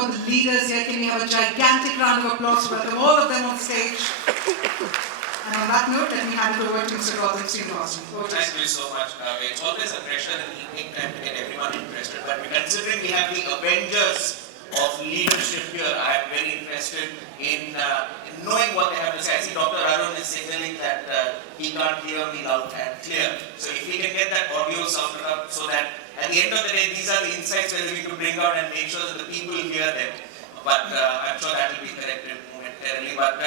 about the leaders here. Can we have a gigantic round of applause to welcome all of them on stage? And on that note, let me hand it over to Mr. Gautam Srinivasan. Thank you so much, It's always a pressure in the evening time to get everyone interested, but considering we have the Avengers of leadership here, I am very interested in knowing what they have to say. I see Dr. Arun is signaling that he can't hear me loud and clear. So if we can get that audio sounded up so that at the end of the day, these are the insights where we can bring out and make sure that the people hear them. But I'm sure that will be corrected momentarily. But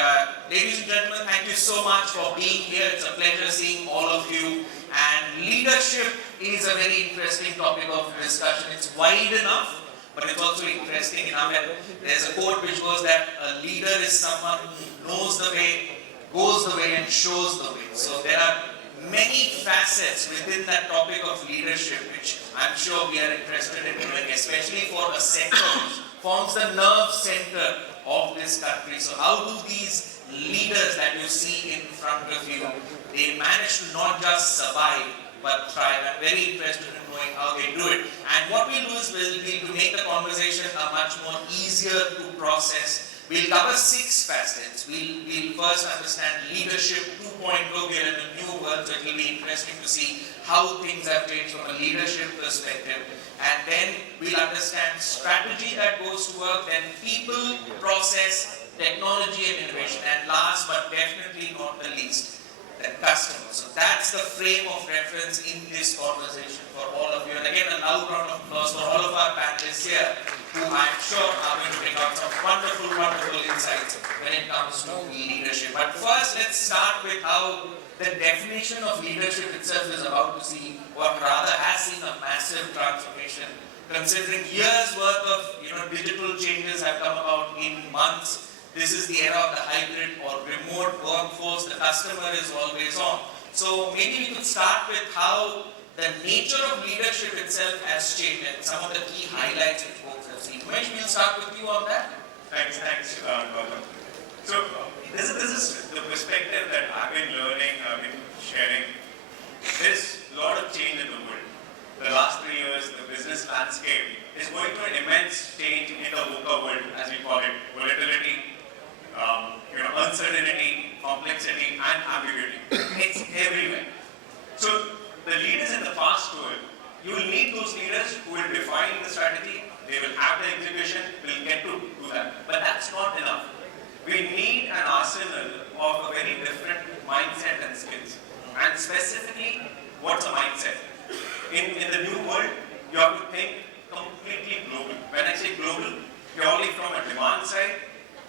ladies and gentlemen, thank you so much for being here. It's a pleasure seeing all of you. And leadership is a very interesting topic of discussion. It's wide enough, but it's also interesting enough. And there's a quote which goes that a leader is someone who knows the way, goes the way, and shows the way. So there are many facets within that topic of leadership, which I'm sure we are interested in doing, especially for a sector which forms the nerve center of this country. So how do these leaders that you see in front of you, they manage to not just survive, but thrive? I'm very interested in knowing how they do it. And what we'll do is we'll to make the conversation much more easier to process. We'll cover 6 facets. We'll first understand leadership 2.0. We're in a new world, so it will be interesting to see how things have changed from a leadership perspective. And then we'll understand strategy that goes to work, then people, process, technology and innovation. And last but definitely not the least, the customer. So that's the frame of reference in this conversation for all of you. And again, a loud round of applause for all of our panelists here, who I'm sure are going to bring out some wonderful, wonderful insights when it comes to leadership. But first, let's start with how the definition of leadership itself is about to see, or rather has seen a massive transformation, considering years worth of digital changes have come about in months. This is the era of the hybrid or remote workforce. The customer is always on. So maybe we could start with how the nature of leadership itself has changed and some of the key highlights which folks have seen. Umesh, we'll start with you on that. Thanks, Gautam. So this is the perspective that I've been learning, I've been sharing. There's a lot of change in the world. The last 3 years, the business landscape is going through an immense change in the VUCA world, as we call it: volatility, uncertainty, complexity, and ambiguity. It's everywhere. So the leaders in the past world, you will need those leaders who will define the strategy, they will have the execution, will get to do that. But that's not enough. We need an arsenal of a very different mindset and skills. And specifically, what's a mindset? In the new world, you have to think completely global. When I say global, purely from a demand side,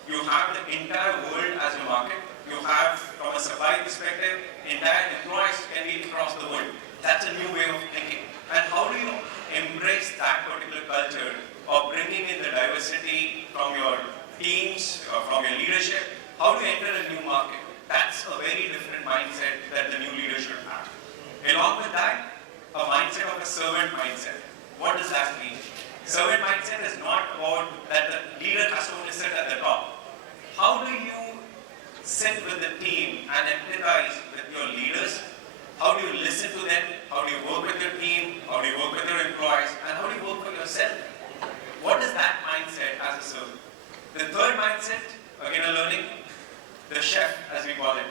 you have the entire world as your market. You have, from a supply perspective, entire employees can be across the world. That's a new way of thinking. And how do you embrace that particular culture of bringing in the diversity from your teams, from your leadership? How do you enter a new market? That's a very different mindset that the new leader should have. Along with that, a mindset of a servant mindset. What does that mean? Servant mindset is not about that the leader has to only sit at the top. How do you sit with the team and empathize with your leaders? How do you listen to them? How do you work with your team? How do you work with your employees? And how do you work for yourself? What is that mindset as a servant? The third mindset, again a learning, the chef as we call it.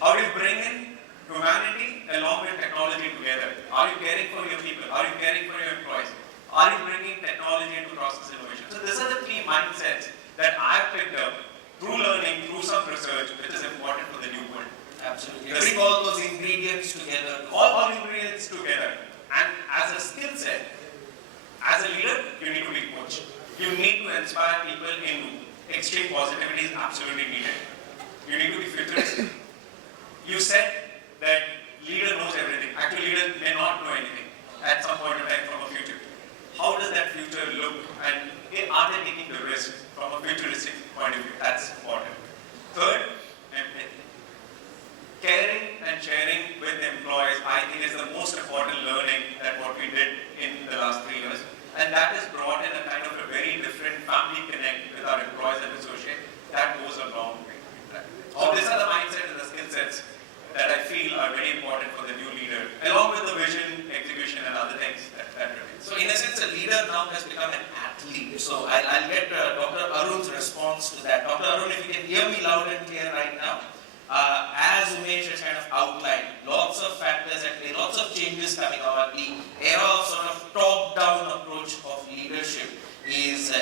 How do you bring in humanity along with technology together? Are you caring for your people? Are you caring for your employees? Are you bringing technology into process innovation? So these are the 3 mindsets that I've picked up through learning, through some research, which is important for the new world. Absolutely. Bring all those ingredients together. All ingredients together. And as a skill set, as a leader, you need to be coach. You need to inspire people in extreme positivity is absolutely needed. You need to be futuristic. You said that leader knows everything. Actually, leader may not know anything at some point in time from a future. How does that future look? And are they taking the risk from a futuristic point of view? That's important. Third, empathy. Caring and sharing with employees, I think, is the most important learning that what we did in the last 3 years. And that has brought in a kind of a very different family connect with our employees and associates. That goes a long way. So these are the mindsets and the skill sets that I feel are very important for the new leader, along with the vision, execution, and other things that remain. So in a sense, a leader now has become an athlete. So I'll response to that. Dr. Arun, if you can hear me loud and clear right now, as Umesh has kind of outlined, lots of factors at play, lots of changes coming out. The era of sort of top-down approach of leadership is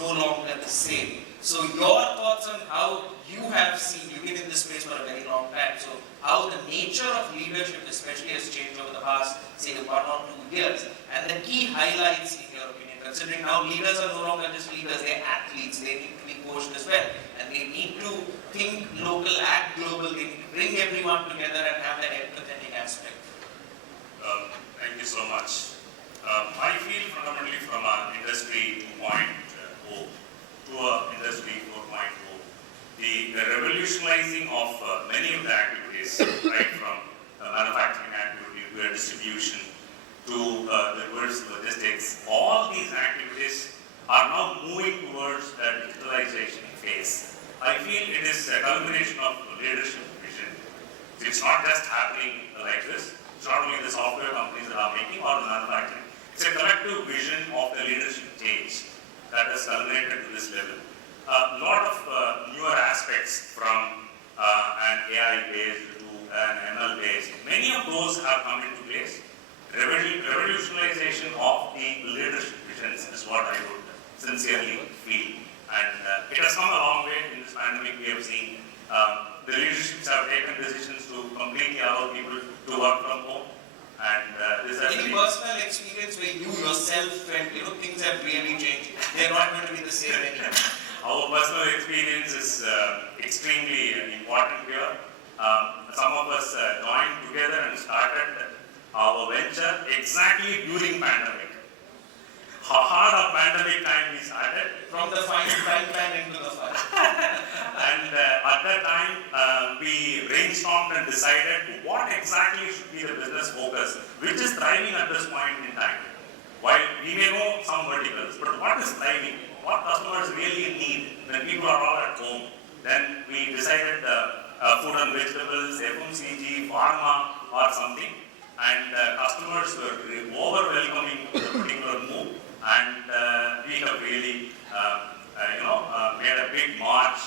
no longer the same. So your thoughts on how you have seen, you've been in this space for a very long time, so how the nature of leadership especially has changed over the past, say, 1 or 2 years, and the key highlights in your opinion, considering now leaders are no longer just leaders, they're athletes, they need to be coached as well, and they need to think local, act global, they need to bring everyone together and have that empathetic aspect. Thank you so much. I feel fundamentally from an industry 2.0 to an industry 4.0, the revolutionizing of many of the activities, right from manufacturing activity to distribution to the reverse logistics, all these activities are now moving towards the digitalization phase. I feel it is a culmination of leadership vision. It's not just happening like this. It's not only the software companies that are making or the manufacturing. It's a collective vision of the leadership change that has culminated to this level. A lot of newer aspects from an AI-based to an ML-based, many of those have come into place. Revolutionization of the leadership visions is what I would sincerely feel. And it has come a long way in this pandemic. We have seen the leaderships have taken decisions to completely allow people to work from home. And this has any been personal experience where you yourself felt, things have really changed, they're not going to be the same anymore? Our personal experience is extremely important here. Some of us joined together and started our venture exactly during pandemic. Hard of pandemic time we started. From the frying pan into the fire. And at that time, we brainstormed and decided what exactly should be the business focus, which is thriving at this point in time. While we may know some verticals, but what is thriving? What customers really need when people are all at home? Then we decided food and vegetables, FMCG, pharma or something. And customers were over-welcoming to the particular move. And we have really, made a big march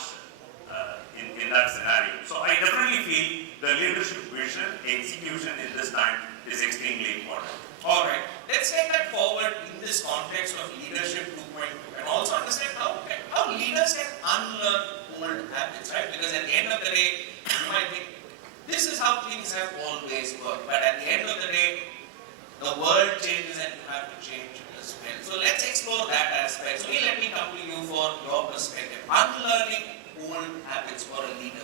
in that scenario. So I definitely feel the leadership vision, execution in this time is extremely important. All right, let's take that forward in this context of leadership 2.2 and also understand how leaders can unlearn old habits, right? Because at the end of the day, you might think, this is how things have always worked, but at the end of the day, the world changes and you have to change as well. So let's explore that aspect. So let me come to you for your perspective. Unlearning old habits for a leader.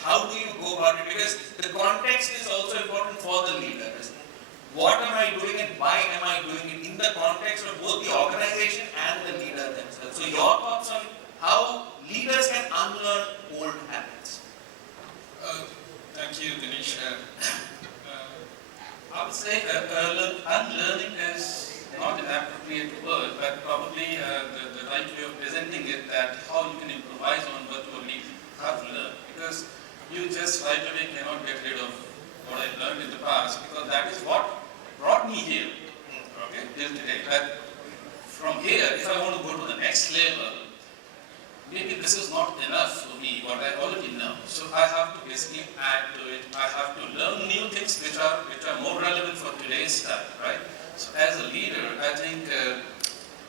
How do you go about it? Because the context is also important for the leader, isn't it? What am I doing and why am I doing it in the context of both the organization and the leader themselves? So your thoughts on how leaders can unlearn old habits? Thank you, Ganesh. I would say unlearning is not an appropriate word, but probably the right way of presenting it, that how you can improvise on what you already have learned. Because you just right away cannot get rid of what I learned in the past, because that is what brought me here, okay, till today. But from here, if I want to go to the next level, maybe this is not enough for me, what I already know. So I have to basically add to it. I have to learn new things which are more relevant for today's time, right? So as a leader, I think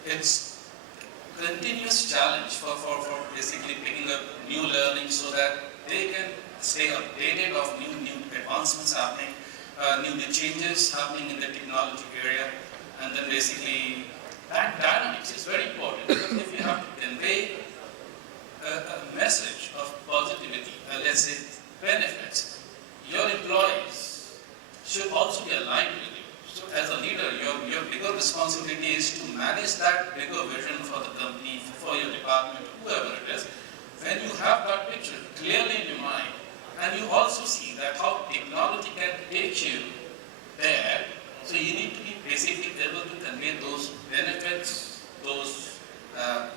it's continuous challenge for basically picking up new learning so that they can stay updated of new advancements happening, new changes happening in the technology area, and then basically that dynamics is very important, because if you have to convey a message of positivity, let's say benefits, your employees should also be aligned with you. So as a leader, your bigger responsibility is to manage that bigger vision for the company, for your department, whoever it is. When you have that picture clearly in your mind, and you also see that how technology can take you there, so you need to be basically able to convey those benefits, those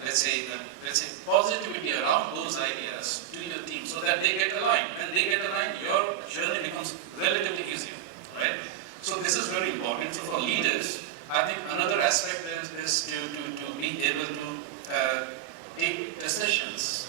let's say positivity around those ideas to your team, so that they get aligned. When they get aligned, your journey becomes relatively easier, right? So this is very important. So for leaders, I think another aspect is to be able to take decisions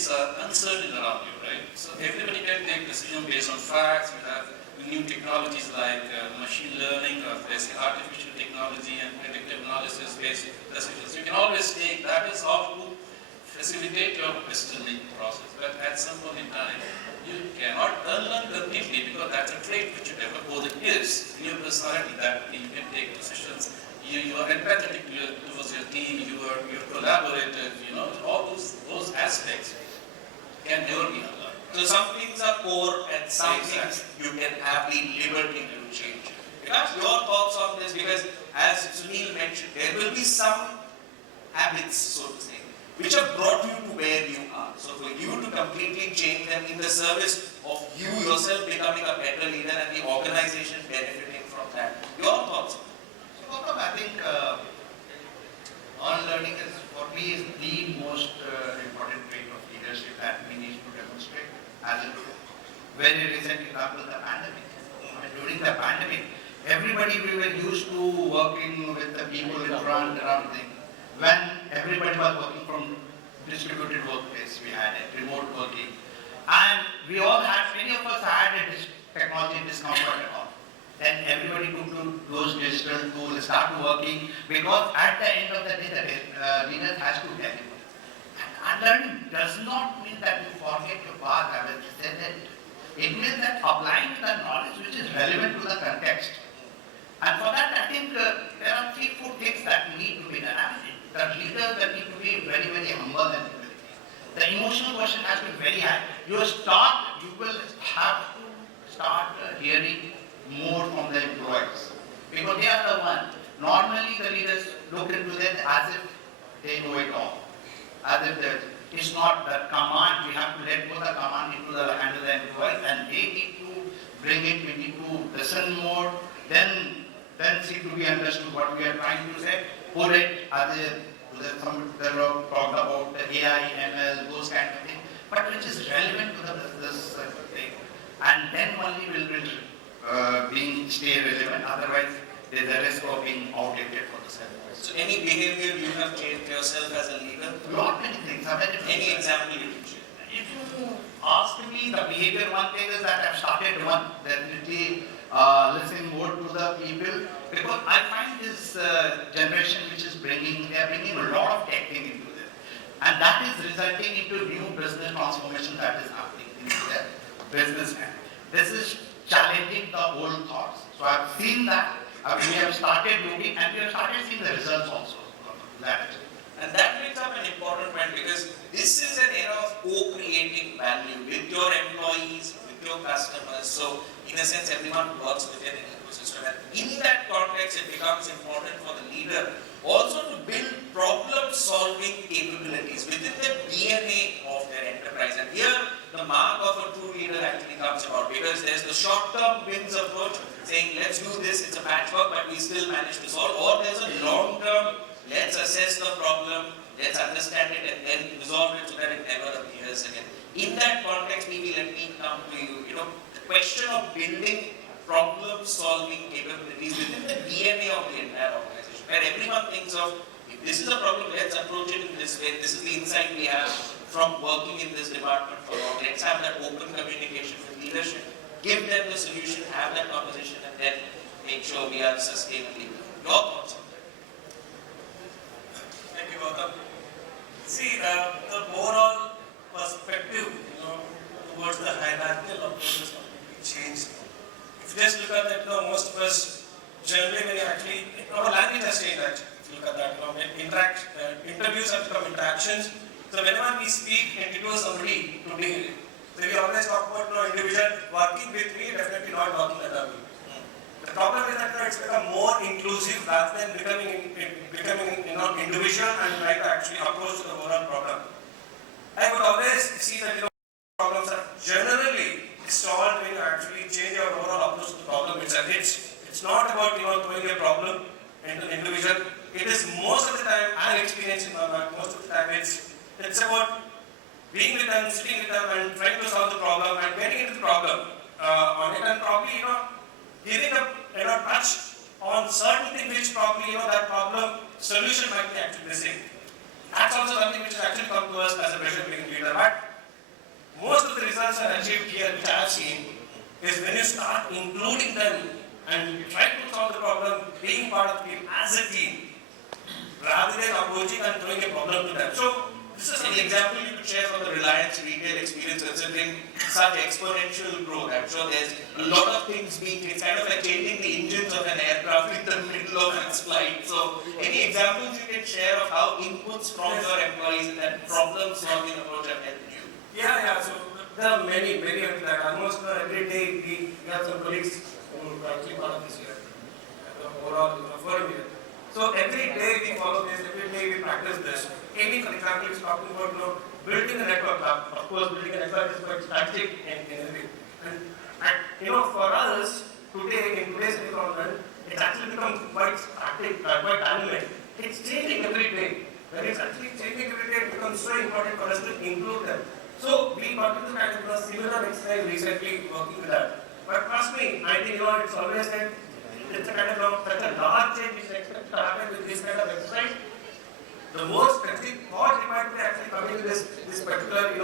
things are uncertain around you, right? So everybody can take decisions based on facts. You have new technologies like machine learning, or there's artificial technology and predictive analysis based decisions. You can always take, that is how to facilitate your decision-making process. But at some point in time, you cannot unlearn completely, because that's a trait which you develop over the years in your personality, that you can take decisions. You are empathetic towards your team, you're collaborative, all those aspects can never be unlearned. So some things are core and some things you can have the liberty to change. Vikash, your thoughts on this, because as Suunil mentioned, there will be some habits, so to say, which have brought you to where you are. So for you to completely change them in the service of you yourself becoming a better leader and the organization benefiting from that. Your thoughts? Gautam, I think learning is, for me, is the most important trait of leadership that we need to demonstrate as a group. Very recent example, the pandemic. During the pandemic, everybody, we were used to working with the people in front around things. When everybody was working from distributed workplace, we had it, remote working. And we all had, many of us had a technology discomfort at all. Then everybody took to those digital tools, start working, because at the end of the day, the leader has to deliver. And unlearning does not mean that you forget your path, I will say that. It means that applying the knowledge which is relevant to the context. And for that, I think there are 3-4 things that need to be done. I mean, the leaders that need to be very, very humble and humility. The emotional quotient has to be very high. You will have to start hearing more from the employees, because they are the one. Normally the leaders look into them as if they know it all, as if it's not the command. We have to let go the command into the hand of the employees, and they need to bring it. We need to listen more, then see to be understood what we are trying to say. Put it as some talked about the AI, ML, those kind of things, but which is relevant to the business thing, and then only will stay relevant. Otherwise, there is a risk of being outdated for the service. So any behavior you have changed yourself as a leader? Not many things. Any example you can share? If you ask me the behavior, one thing is that I've started definitely listening more to the people, because I find this generation which is they are bringing a lot of tech thing into this, and that is resulting into new business transformation that is happening into their business. This is challenging the old thoughts. So I've seen that. We have started looking, and we have started seeing the results also. And that brings up an important point, because this is an era of co-creating value with your employees, with your customers. So in a sense, everyone works within an ecosystem. And in that context, it becomes important for the leader also to build problem-solving capabilities within the DNA of their enterprise. And here, the mark of a true leader actually comes about, because there's the short-term wins approach, saying let's do this, it's a patchwork, but we still manage to solve. Or there's a long-term, let's assess the problem, let's understand it, and then resolve it so that it never appears again. In that context, maybe let me come to you. The question of building problem-solving capabilities within the DNA of the entire organization, where everyone thinks of, if this is a problem, let's approach it in this way. This is the insight we have from working in this department for long. Let's have that open communication with leadership, give them the solution, have that conversation, and then make sure we are sustainably. Your thoughts on that? Thank you, Gautam. See, the overall perspective, towards the hierarchical approach is completely changed. If you just look at that, most of us generally, when you actually, our language has changed actually. If you look at that, when interviews have become interactions. So whenever we speak, introduce somebody to me, so we always talk about individual working with me, definitely not working under me. The problem is that it's become more inclusive rather than becoming individual and trying to actually approach the overall problem. I would always see that problems are generally solved when you actually change your overall approach to the problem itself. It's not about throwing a problem into an individual. It is most of the time, I have experience in my life, most of the time it's about being with them, sitting with them and trying to solve the problem and getting into the problem on it, and probably giving a touch on certain things which probably that problem solution might be actually missing. That's also something which has actually come to us as a pressure being leader. But achieved here, which I have seen, is when you start including them and you try to solve the problem, being part of the team as a team, rather than approaching and throwing a problem to them. So, this is An example you could share from the Reliance retail experience considering such exponential growth. I'm sure there's a lot of things being, it's kind of like changing the engines of an aircraft in the middle of its flight. So, any examples you can share of how inputs from your employees and that problem solving approach have helped you? Yeah. So there are many of that. Almost every day we have some colleagues who are actually part of this year, the overall forum here. So every day we follow this, every day we practice this. Amy, for example, is talking about building a network. Of course, building a network is quite static and everything. And for us today in today's environment, it's actually become quite static, quite dynamic. It's changing every day. When it's actually changing every day, it becomes so important for us to include them. So we got into kind of a similar exercise recently working with that. But trust me, I think it's always said it's a kind of such a large change which is expected to happen with this kind of exercise. The more specific thought required to actually coming to this particular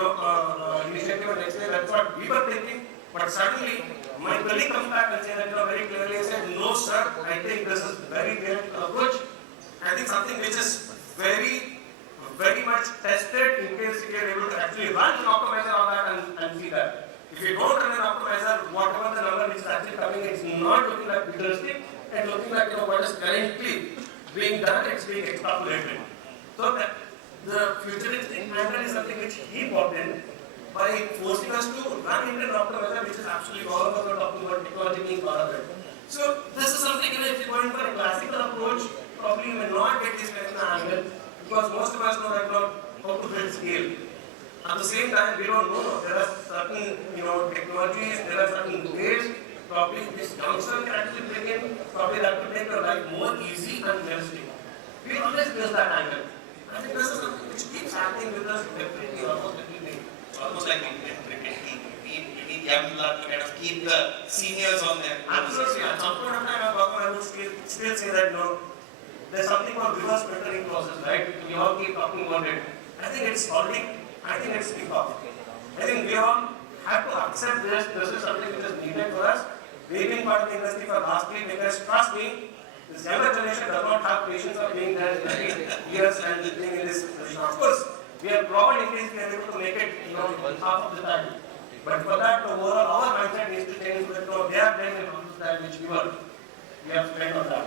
initiative and exercise, that's what we were thinking. But suddenly my colleague comes back and says very clearly, said, no sir, I think this is very theoretical approach. I think something which is very much tested in case you are able to actually run an optimizer on that and see that. If you don't run an optimizer, whatever the number which is actually coming, it's not looking like futuristic, and looking like what is currently being done, it's being extrapolated. So that the futuristic angle is something which he brought in by forcing us to run into an optimizer, which is absolutely all of us are talking about technology being part of it. So this is something if you're going for a classical approach, probably you may not get this kind of angle. Because most of us know that how to build scale. At the same time, we don't know. There are certain technologies, there are certain ways. Probably this youngster can actually bring in. Probably that will make your life more easy and realistic. We always miss that angle. I think this is something which keeps happening with us almost every day. Almost like Indian cricket team. You need young blood to kind of keep the seniors on their toes. Absolutely. At some point of time, I would still say that there's something called reverse mentoring process, right? We all keep talking about it. I think it's peak off. I think we all have to accept this. This is something which is needed for us. We've been part of the industry for last week because trust me, this younger generation does not have patience of being there years and being in this position. Of course, we are proud in case we are able to make it half of the time. But for that, overall, our mindset needs to change. They are playing a role that which we have spent on that.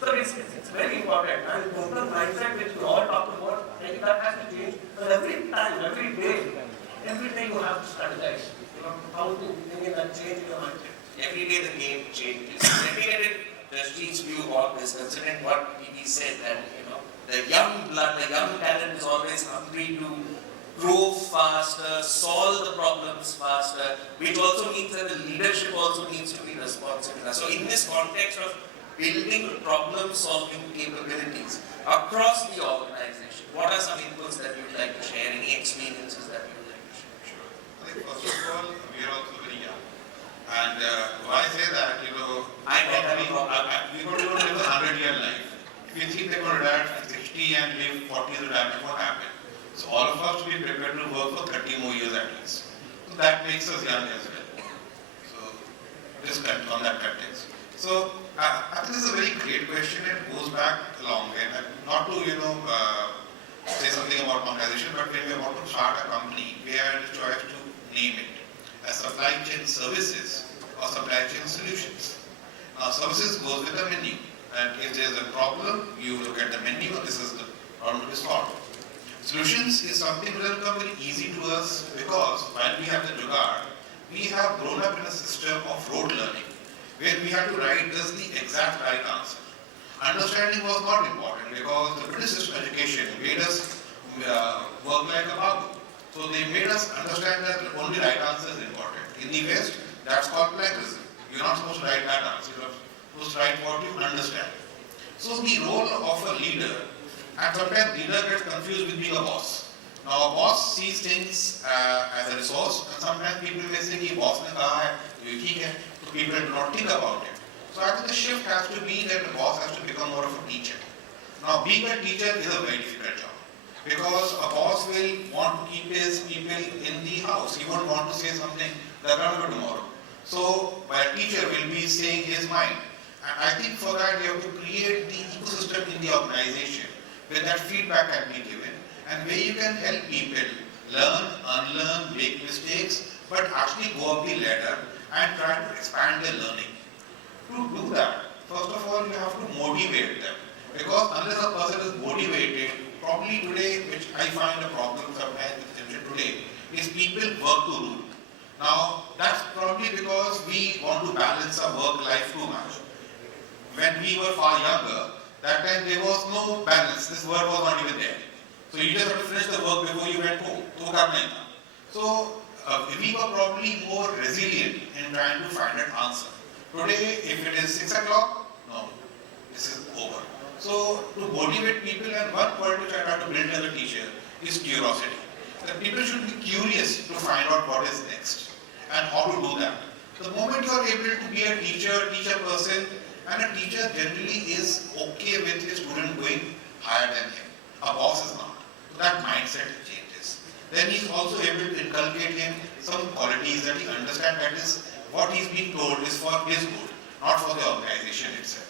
So it's very important, and the total mindset which we all talk about, I think that has to change. But every time, every day you have to strategize. How to bring in that change in your mindset. Every day the game changes. Let me get it, Jasjit's view on this, considering what he said that the young blood, the young talent is always hungry to grow faster, solve the problems faster, which also means that the leadership also needs to be responsive. So in this context of building problem-solving capabilities across the organization, what are some inputs that you would like to share? Any experiences that you would like to share? Sure. I think first of all, we are also very young. And when I say that, we don't live a 100-year life. If you think they're going to retire at 60 and live 40 years retirement, what happened? So all of us should be prepared to work for 30 more years at least. So that makes us young as well. So just on that context. So I think this is a very great question. It goes back a long way. And not to say something about monetization, but when we want to start a company, we had the choice to name it as supply chain services or supply chain solutions. Now services goes with the menu, and if there is a problem, you look at the menu and this is the problem to be solved. Solutions is something that will come very easy to us because while we have the jugaad, we have grown up in a system of rote learning where we had to write just the exact right answer. Understanding was not important because the British system of education made us work like a babu. So they made us understand that only right answer is important. In the West, that's called plagiarism. You're not supposed to write that answer. You're supposed to write what you understand. So the role of a leader, and sometimes leader gets confused with being a boss. Now a boss sees things as a resource, and sometimes people may say, "He boss ne kaha hai, so people do not think about it." So I think the shift has to be that the boss has to become more of a teacher. Now being a teacher is a very difficult job. Because a boss will want to keep his people in the house. He won't want to say something they're going to tomorrow. So, my teacher will be saying his mind. And I think for that you have to create the ecosystem in the organization where that feedback can be given and where you can help people learn, unlearn, make mistakes, but actually go up the ladder and try to expand their learning. To do that, first of all, you have to motivate them. Because unless a person is motivated, probably today, which I find a problem sometimes with children today, is people work to rule. Now, that's probably because we want to balance our work life too much. When we were far younger, that time there was no balance. This word was not even there. So you just have to finish the work before you went home. So we were probably more resilient in trying to find an answer. Today, if it is 6 o'clock, no, this is over. So to motivate people, and one word which I try to build as a teacher is curiosity. That people should be curious to find out what is next and how to do that. The moment you are able to be a teacher person, and a teacher generally is okay with his student going higher than him. A boss is not. So that mindset changes. Then he is also able to inculcate him some qualities that he understands that is what he is being told is for his good, not for the organization itself.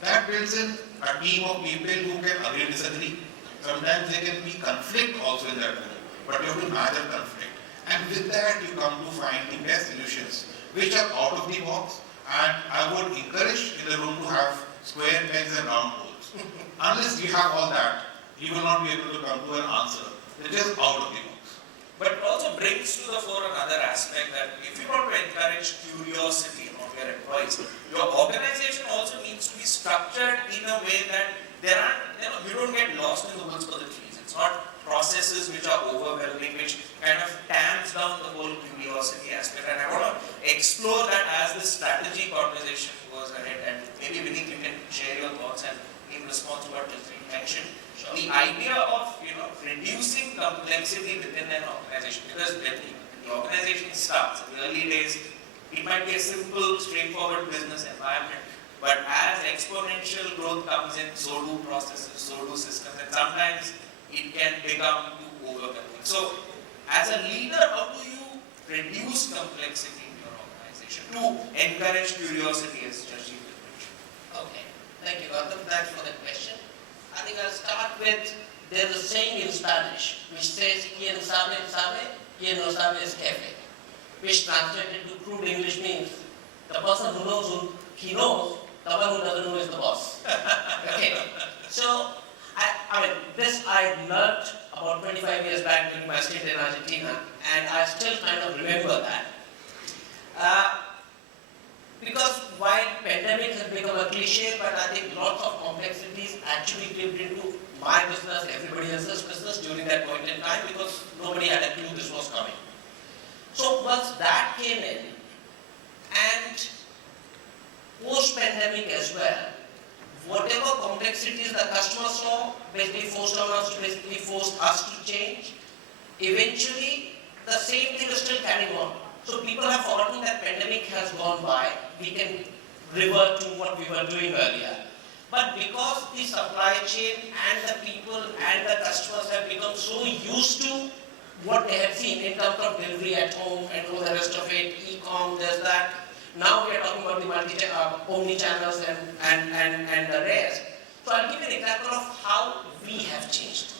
That builds in a team of people who can agree disagree. Sometimes there can be conflict also in that room, but you have to manage that conflict. And with that you come to find the best solutions which are out of the box. And I would encourage in the room to have square pegs and round holes. Unless you have all that, you will not be able to come to an answer. It is out of the box. But it also brings to the fore another aspect that if you want to encourage curiosity among your employees, your organization also needs to be structured in a way that there aren't, you don't get lost in the woods for the trees. It's not processes which are overwhelming, which kind of tamps down the whole curiosity aspect. And I want to explore that as the strategy conversation goes ahead. And maybe Vineet, you can share your thoughts and in response to what Jasjit mentioned. Sure. The idea of reducing complexity within an organization, because when the organization starts in the early days, it might be a simple, straightforward business environment. But as exponential growth comes in, so do processes, so do systems, and sometimes it can become too overwhelming. So, as a leader, how do you reduce complexity in your organization to encourage curiosity, as Jasjit mentioned? Okay, thank you, Gautam. Thanks for that question. I think I'll start with, there's a saying in Spanish which says, "Quien sabe, sabe, quien no sabe es jefe," which translated to crude English means, the person who knows who he knows, the one who doesn't know is the boss. Okay, so I mean, this I learned about 25 years back during my stint in Argentina, and I still kind of remember that. Because while pandemic has become a cliche, but I think lots of complexities actually crept into my business, everybody else's business during that point in time, because nobody had a clue this was coming. So once that came in, and post-pandemic as well, whatever complexities the customer saw, basically forced us to change. Eventually, the same thing is still carrying on. So people have forgotten that pandemic has gone by. We can revert to what we were doing earlier. But because the supply chain and the people and the customers have become so used to what they have seen in terms of delivery at home and all the rest of it, e-com, there's that. Now we are talking about the omni-channels and the rest. So I'll give you an example of how we have changed.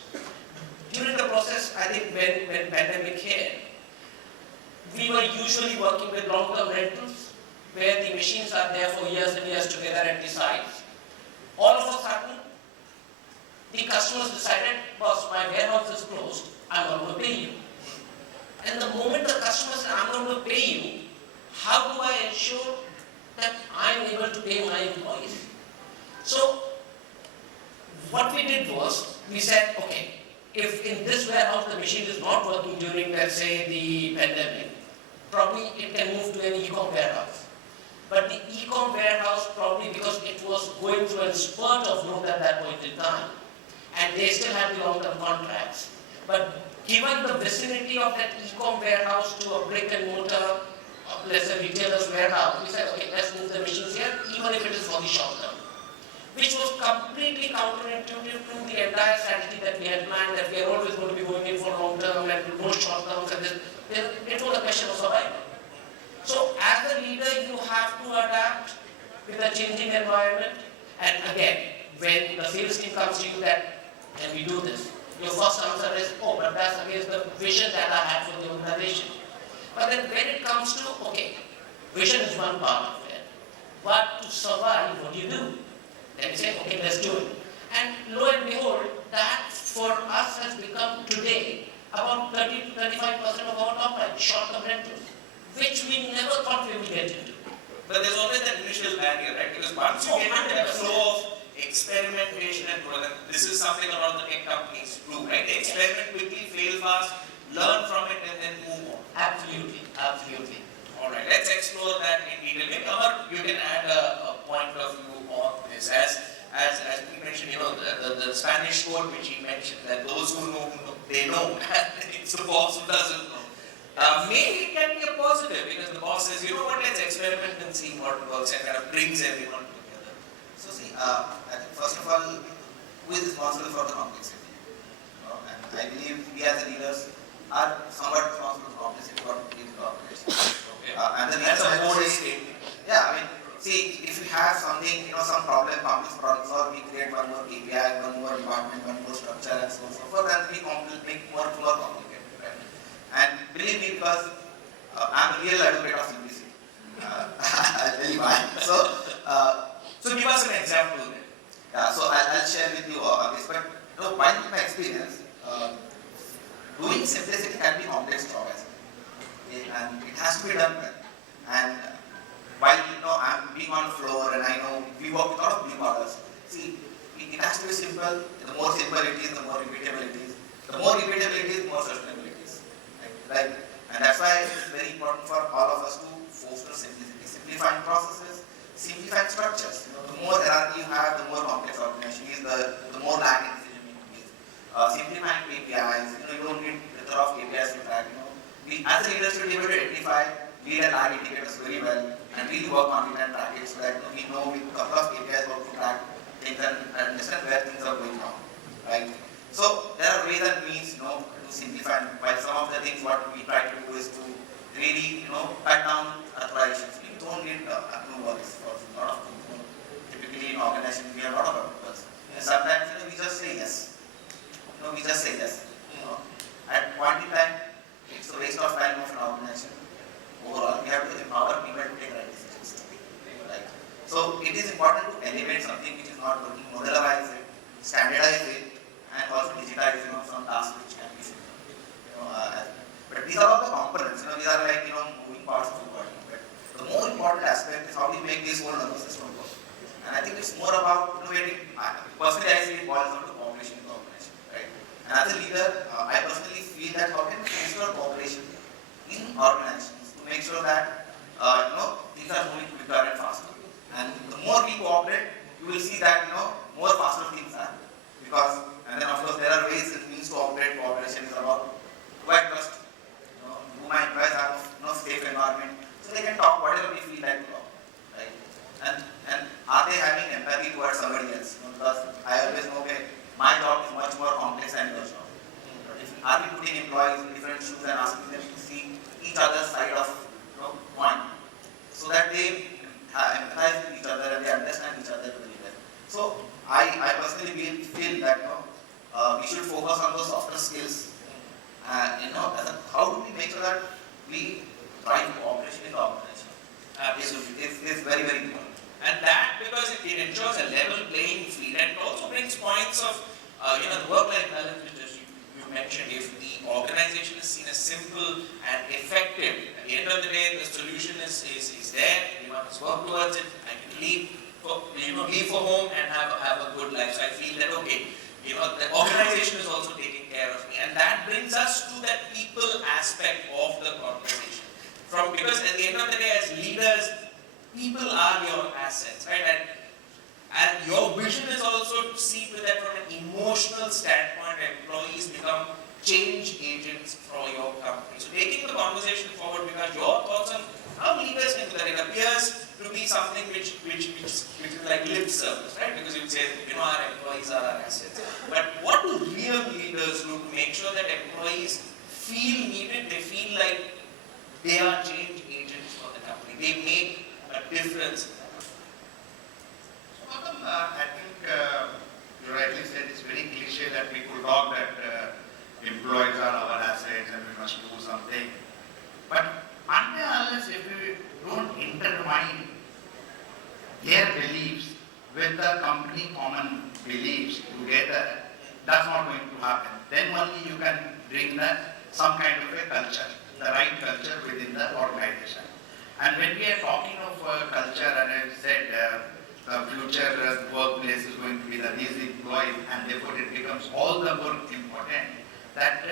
During the process, I think when pandemic hit, we were usually working with long-term rentals, where the machines are there for years and years together at the sites. All of a sudden, the customers decided, boss, my warehouse is closed, I'm not going to pay you. And the moment the customer said, I'm not going to pay you, how do I ensure that I'm able to pay my employees? So, what we did was, we said, okay, if in this warehouse the machine is not working during, let's say, the pandemic, probably it can move to an e-com warehouse. But the e-com warehouse, probably because it was going through a spurt of growth at that point in time, and they still had the long-term contracts. But given the vicinity of that e-com warehouse to a brick and mortar, let's say retailer's warehouse, we said, okay, let's move the machines here, even if it is for the short term. Which was completely counterintuitive to the entire strategy that we had planned, that we are always going to be going in for long term and no short terms, and it was a question of survival. changing environment. And again, when the sales team comes to you that, can we do this? Your first answer is, oh, but that's against the vision that I had for the organization. But then when it comes to, okay, vision is one part of it, but to survive, what do you do? Then you say, okay, let's do it. And lo and behold, that for us has become today about 30 to 35% of our top line, short-term rentals, which we never thought we would get into. But there's always that initial barrier, right? Because once you get into that flow of experimentation and growth, and this is something a lot of the tech companies do, right? They experiment quickly, fail fast, learn from it, and then move on. Absolutely, absolutely. All right, let's explore that in detail. Maybe Amar, you can add a point of view on this. As we mentioned, the Spanish quote which he mentioned, that those who know, they know. It's the boss who doesn't know. Maybe it can be a positive because the boss says, you know what, let's experiment and see what works and kind of brings everyone together. So see, I think first of all, who is responsible for the complexity? And I believe we as leaders are somewhat responsible for complexity for the organization. Okay. And the That's reason a I whole would say, yeah, I mean, see, if we have something, some problem, complex problem solved, we create one more KPI, one more department, one more structure, and so on and so forth, and we make more complicated, right? And believe me, because I'm a real advocate of simplicity. I'll tell you why. So give us an example then. Yeah, so I'll share with you this, but while in my experience, doing simplicity can be complex job as well. Okay, and it has to be done well. And while I'm being on the floor and I know we work with a lot of blue collars. See, it has to be simple. The more simple it is, the more repeatable it is. The more repeatable it is, the more sustainable it is. Right? And that's why it's very important for all of us to foster simplicity. Simplifying processes, simplifying structures. The more hierarchy you have, the more complex organization is, the more lagging decision making is. Simplifying KPIs. You don't need a lot of KPIs to track. We as a leader should be able to identify lead and lag indicators very well and really work on it and track it so that we know with a couple of KPIs how to track things and understand where things are going wrong. Right? So there are ways and means to simplify. While some of the things what we try to do is to really cut down authorizations. We don't need approvals for a lot of things. Typically in organizations we have a lot of approvals. And sometimes we just say yes. We just say yes. At point in time, it's a waste of time of an organization. Overall, we have to empower people to take right decisions. Right? So it is important to elevate something which is not working, modularize it, standardize it, and also digitize some tasks which can be simple. But these are all the components. These are like moving parts of the body. But the more important aspect is how we make this whole nervous system work. And I think it's more about innovating. Personally, I see it boils down to cooperation in the organization. Right? And as a leader, I personally feel that how can we ensure cooperation in organizations to make sure that things are moving quicker and faster. And the more we cooperate, you will see that more faster things are. And then of course there are ways and means to operate. Cooperation is about provide trust. Do my employees have safe environment so they can talk whatever we feel like to talk. Right? And are they having empathy towards somebody else? Because I always know that my job is much more complex than your job. Are we putting employees in different shoes and asking them to see each other's side of point so that they empathize with each other and they understand each other very well. So I personally feel that we should focus on those softer skills. How do we make sure that we drive cooperation in the organization? It's very, very important. And that because it ensures a level playing field and also brings points of the work-life balance which you mentioned. If the organization is seen as simple and effective, at the end of the day the solution is there, we must work towards it, I can leave for home and have a good life. So I feel that the organization is also taking care of me. And that brings us to that people aspect of the conversation. Because at the end of the day as leaders, people are your assets, right? And your vision is also to see to that from an emotional standpoint, employees become change agents for your company. So taking the conversation forward, because your thoughts on how leaders can do that, it appears to be something which is like lip service, right? Because you say, our employees are our assets. But what do real leaders do to make sure that employees feel needed, they feel like they are change agents for the company, they make a difference? Gautam, I think you rightly said it's very cliche that people talk that employees are our assets and we must do something. But until unless if we don't intertwine their beliefs with the company common beliefs together, that's not going to happen. Then only you can bring some kind of a culture, the right culture within the organization. And when we are talking of culture, and I said the future workplace is going to be these employees, and therefore it becomes all the more important that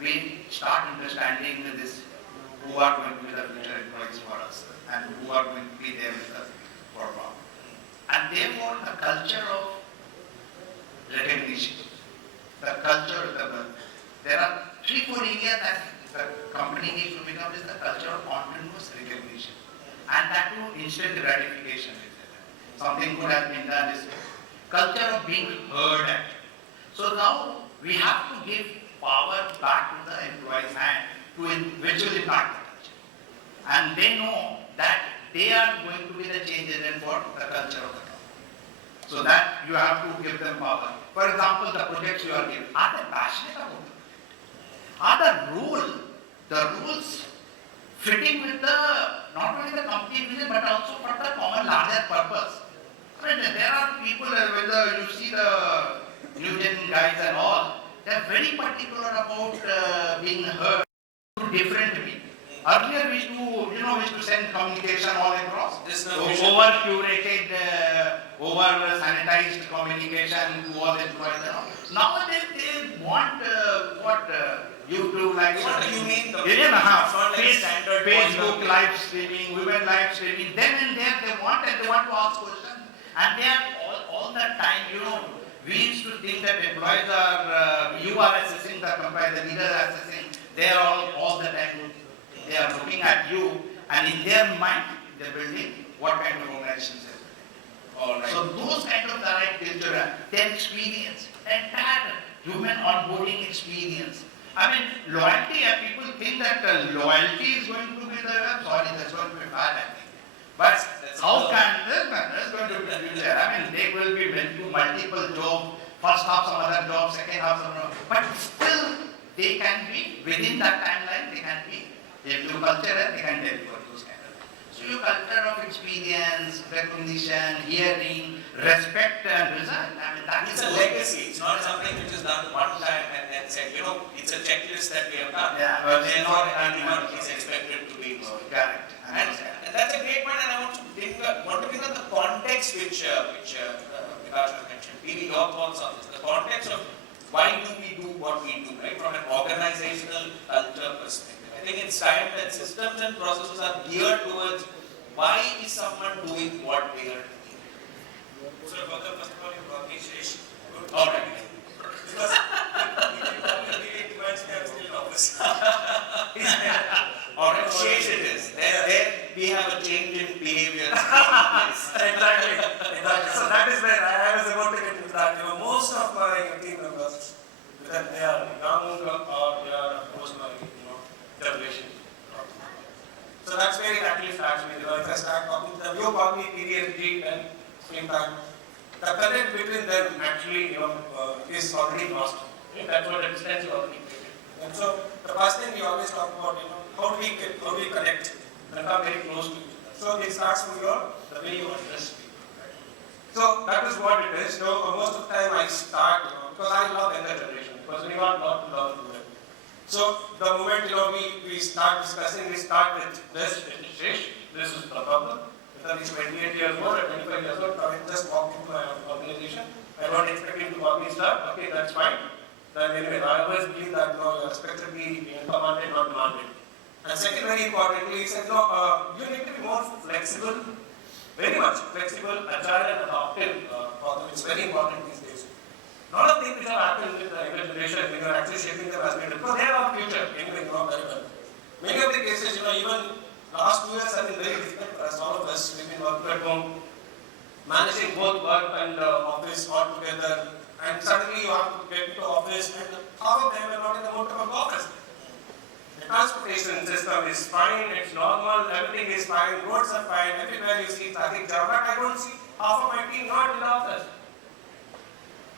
we start understanding this, who are going to be the future employees for us, and who are going to be there with us for long. And therefore the culture of recognition, the culture, there are 3-4 areas that the company needs to become, is the culture of continuous recognition. And that too, instant gratification. Something good has been done, is culture of being heard at. So now we have to give power back to the employee's hand which will impact the culture. And they know that they are going to be the change agent for the culture of the company. So that you have to give them power. For example, the projects you are giving, are they passionate about it? Are the rules fitting with not only the company vision but also for the common larger purpose? I mean, there are people, whether you see the new gen guys and all, they are very particular about being heard to different people. Earlier we used to send communication all across, over curated, over sanitized communication to all employees. Nowadays they want you to like. What do you mean? Facebook live streaming, women live streaming. Then and there they want to ask questions, and they are all the time. We used to think that employees are you are assessing the company, the leader are assessing. They are all the time. They are looking at you, and in their mind, they are building what kind of organizations they are building. Right. So those kind of the right culture, their experience, entire human onboarding experience. I mean, loyalty, people think that loyalty is going to be that's going to be bad, I think. But how can that's going to be the future? I mean, they will be went to multiple jobs, first half some other job, second half some other, but still they can be, within that timeline, they can be, if you culture it, they can deliver those kind of things. So your culture of experience, recognition, hearing, respect and result, I mean, that it's a legacy. It's not something which is done one time and then said, it's a checklist that we have done. Yeah, but therefore anyone is expected to be correct. And that's a great point, and I want to bring up the context which Vikash has mentioned. Maybe your thoughts on this. The context of why do we do what we do, right? From an organizational culture perspective. I think it's time that systems and processes are geared towards why is someone doing what they are doing. So, Gautam, first of all, you brought me Shesh. All right. Because it reminds me I'm still nervous. All right, Shesh it is. There we have a change in behavior. Exactly. So that is where I was about to get into that. Most of my team members, whether they are young or they are post my generation. So that's where it actually starts with. If I start talking to them, you call me PDSD and same time. The connect between them actually is already lost. That's what the distance is already created. And so the first thing we always talk about, how do we connect and come very close to each other. So it starts from the way you address people. So that is what it is. Most of the time I start, because I love younger generation, because we want not to love them. So the moment we start discussing, we start with this is the problem. Because he's 28 years old or 25 years old, I just walk into my organization. I don't expect him to walk me start. Okay, that's fine. Then anyway, I always believe that you're expected to be commanded, not demanded. And second, very importantly, he said, you need to be more flexible, very much flexible, agile and adaptive. It's very important these days. A lot of things which have happened with the younger generation, when you're actually shaping them as leaders, because they are our future, anyway, very well. Many of the cases, even last 2 years have been very difficult for us, all of us. We've been working at home, managing both work and office all together, and suddenly you have to get to office, and half of them are not in the mood to come to office. The transportation system is fine, it's normal, everything is fine, roads are fine, everywhere you see traffic jam, but I don't see half of my team not in the office.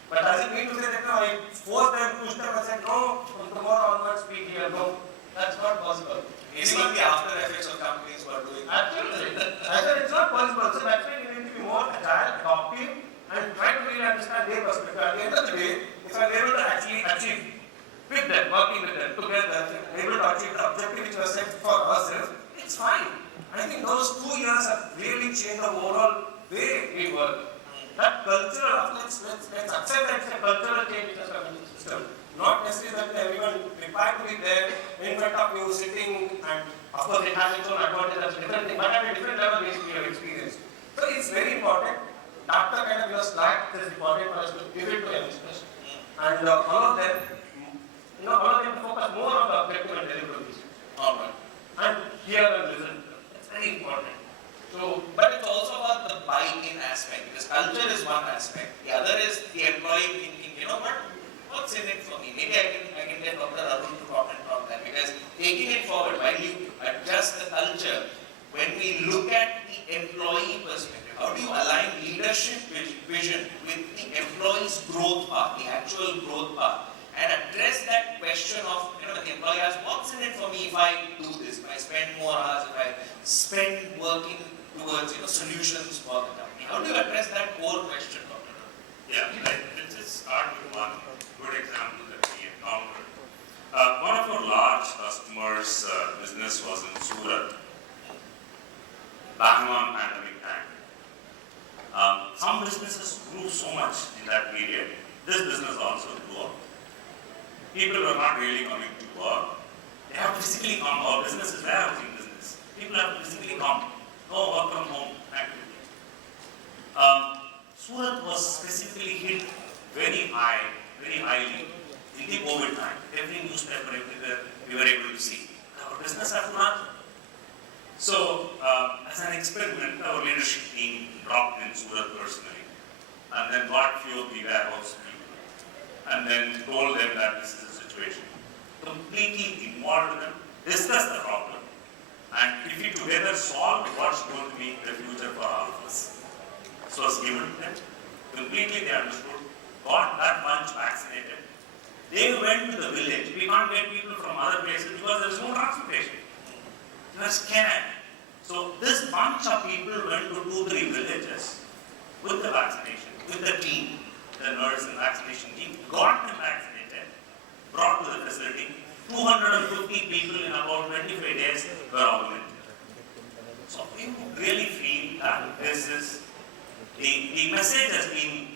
But does it mean to say that no, I force them, push them and say no, from tomorrow onwards be here? No, that's not possible. Even the after effects of companies who are doing Absolutely. I said it's not possible. So that's why you need to be more agile, adaptive, and try to really understand their perspective. At the end of the day, if I'm able to actually achieve with them, working with them together, able to achieve the objective which was set for ourselves, it's fine. I think those 2 years have really changed the overall way we work. That cultural, let's accept that it's a cultural change which has come into the system. Not necessarily that everyone required to be there in front of you, sitting, and of course it has its own advantage, that's a different thing, but at a different level basically you have experienced. So it's very important. After kind of your slack, it is important for us to give it to youngsters. And all of them, all of them focus more on the objective and deliverables. Alright. And hear and listen. It's very important. So, but it's also about the buy-in aspect, because culture is one aspect. The other is the employee thinking, what's in it for me? Maybe I can get Dr. Arun to comment on that, because taking it forward, while you adjust the culture, when we look at the employee perspective, how do you align leadership vision with the employee's growth path, the actual growth path, and address that question of, the employee asks, what's in it for me if I do this, if I spend more hours, if I spend working towards, solutions for the company? How do you address that core question, Dr. Arun? Yeah, let's just start with one good example that we encountered. One of our large customers' business was in Surat, bang on pandemic time. Some businesses grew so much in that period. This business also grew up. People were not really coming to work. They have to physically come. Our business is warehousing business. People have to physically come. No work from home activity. Surat was specifically hit very highly in the COVID time. Every newspaper, everywhere, we were able to see. Our business had to run. So, as an experiment, our leadership team dropped in Surat personally, and then got few of the warehouse people, and then told them that this is the situation. Completely involved them, discussed the problem, and if we together solve what's going to be the future for all of us. So it was given to them. Completely they understood, got that bunch vaccinated. They went to the village. We can't get people from other places because there is no transportation. It was scared. So this bunch of people went to 2-3 villages with the vaccination, with the team, the nurse and vaccination team, got them vaccinated, brought to the facility. 250 people in about 25 days were augmented. So we really feel that this is, the message has been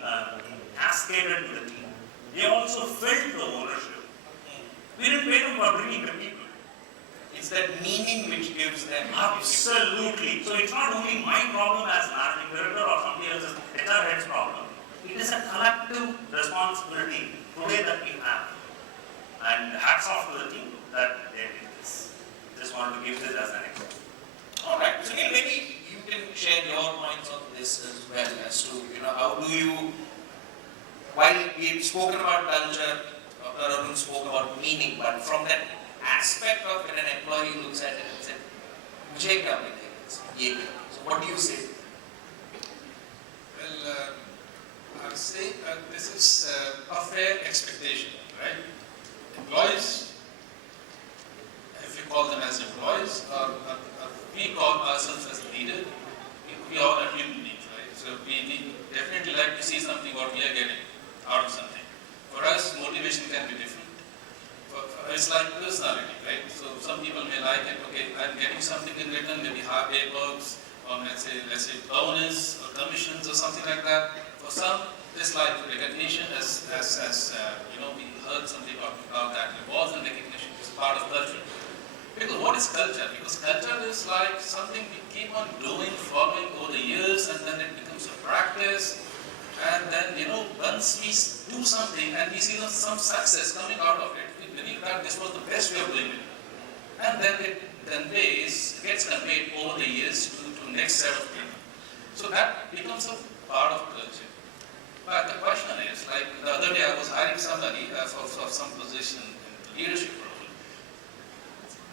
cascaded to the team. They also felt the ownership. We didn't pay them for bringing the people. It's that meaning which gives them. Absolutely. So it's not only my problem as managing director or somebody else's HR head's problem. It is a collective responsibility today that we have. And hats off to the team that they did this. Just wanted to give this as an example. Alright, so maybe you can share your points on this as well, as to, how do you, while we've spoken about culture, Dr. Arun spoke about meaning, but from that aspect of when an employee looks at it and says, "Mujhe kya milega?" So what do you say? Well, I would say this is a fair expectation, right? Employees, if you call them as employees, or we call ourselves as leaders, we all are human beings, right? So we definitely like to see something what we are getting out of something. For us, motivation can be different. It's like personality, right? So some people may like it, okay, I'm getting something in return, maybe half day perks, or let's say bonus or commissions or something like that. For some, it's like recognition as we heard somebody talking about that. Rewards and recognition is part of culture. Because what is culture? Because culture is like something we keep on doing, following over the years, and then it becomes a practice. And then, once we do something and we see some success coming out of it, we believe that this was the best way of doing it. And then it gets conveyed over the years to next set of people. So that becomes a part of culture. But the question is, like the other day I was hiring somebody for some position in leadership role.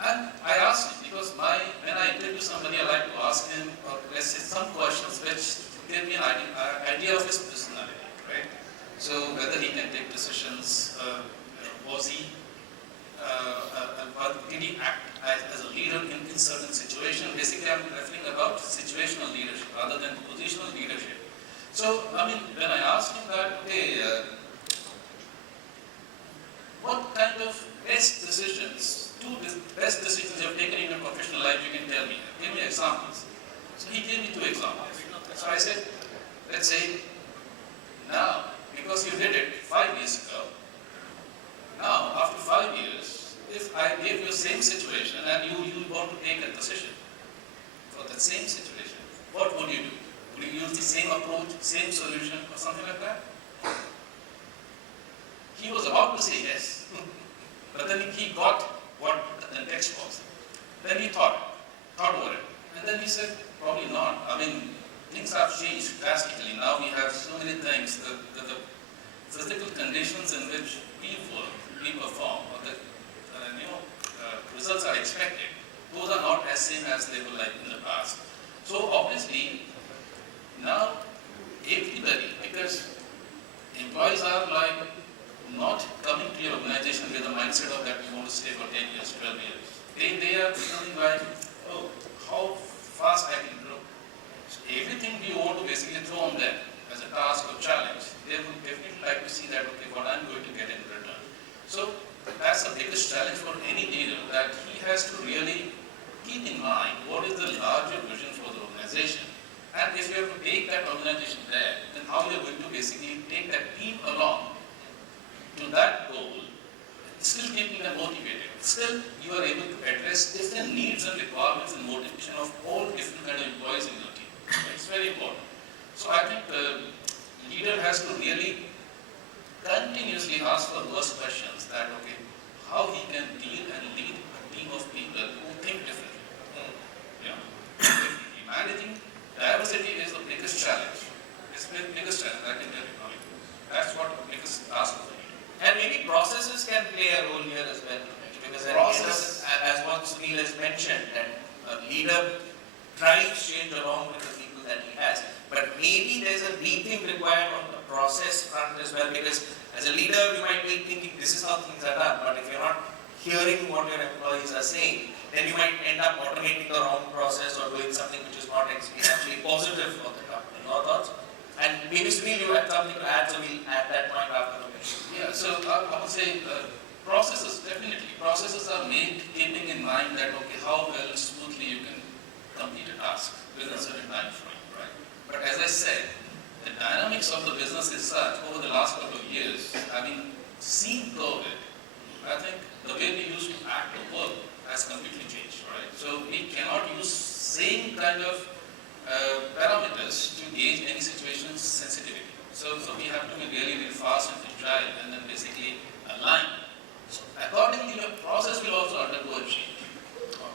And I asked him, because when I interview somebody, I like to ask him, let's say, some questions which give me an idea in certain situation. Basically, I'm referring about situational leadership rather than positional leadership. So, I mean, when I asked him that, okay, what kind of best decisions, best decisions you have taken in your professional life, you can tell me. Give me examples. So he gave me 2 examples. So I said, let's say, now, because you did it 5 years ago, now, after 5 years, if I gave you the same situation and you want to take a decision for the same situation, what would you do? Would you use the same approach, same solution, or something like that? He was about to say yes, but then he got what the text was. Then he thought over it, and then he said, probably not. I mean, things have changed drastically. Now we have so many things, the physical conditions in which we work, we perform, or the results are expected, those are not as same as they were like in the past. So obviously, now everybody, because employees are like not coming to your organization with the mindset of that you want to stay for 10 years, 12 years. They are becoming like, oh, how fast I can grow. So everything we want to basically throw on them as a task or challenge, they would definitely like to see that, okay, what I'm going to get in return. So that's the biggest challenge for any leader, that he has to really keep in mind what is the larger vision for the organization. And if you have to take that organization there, then how you're going to basically take that team along to that goal, still keeping them motivated. Still, you are able to address different needs and requirements and motivation of all different kind of employees in your team. It's very important. So I think the leader has to really continuously ask for those questions that, okay, how he can deal and lead a team of people who think differently. You know, managing diversity is the biggest challenge. It's the biggest challenge, I can tell you. I mean, that's what the biggest task of the leader. And maybe processes can play a role here as well, because as what Suunil has mentioned, that a leader drives change along with the people that he has. But maybe there's a rethink required on the process front as well, because as a leader you might be thinking this is how things are done, but if you're not hearing what your employees are saying, then you might end up automating the wrong process or doing something which is not actually positive for the company. Your thoughts? And maybe Suunil, you had something to add, so we'll add that point after the meeting. Yeah, so I would say processes, definitely. Processes are made keeping in mind that, okay, how well smoothly you can complete a task within a certain time frame, right? But as I said, the dynamics of the business is such over the last couple of years, having seen COVID, I think the way we used to act or work has completely changed, right? So we cannot use same kind of parameters to gauge any situation's sensitivity. So we have to be really fast and agile and then basically align. So accordingly, your process will also undergo a change.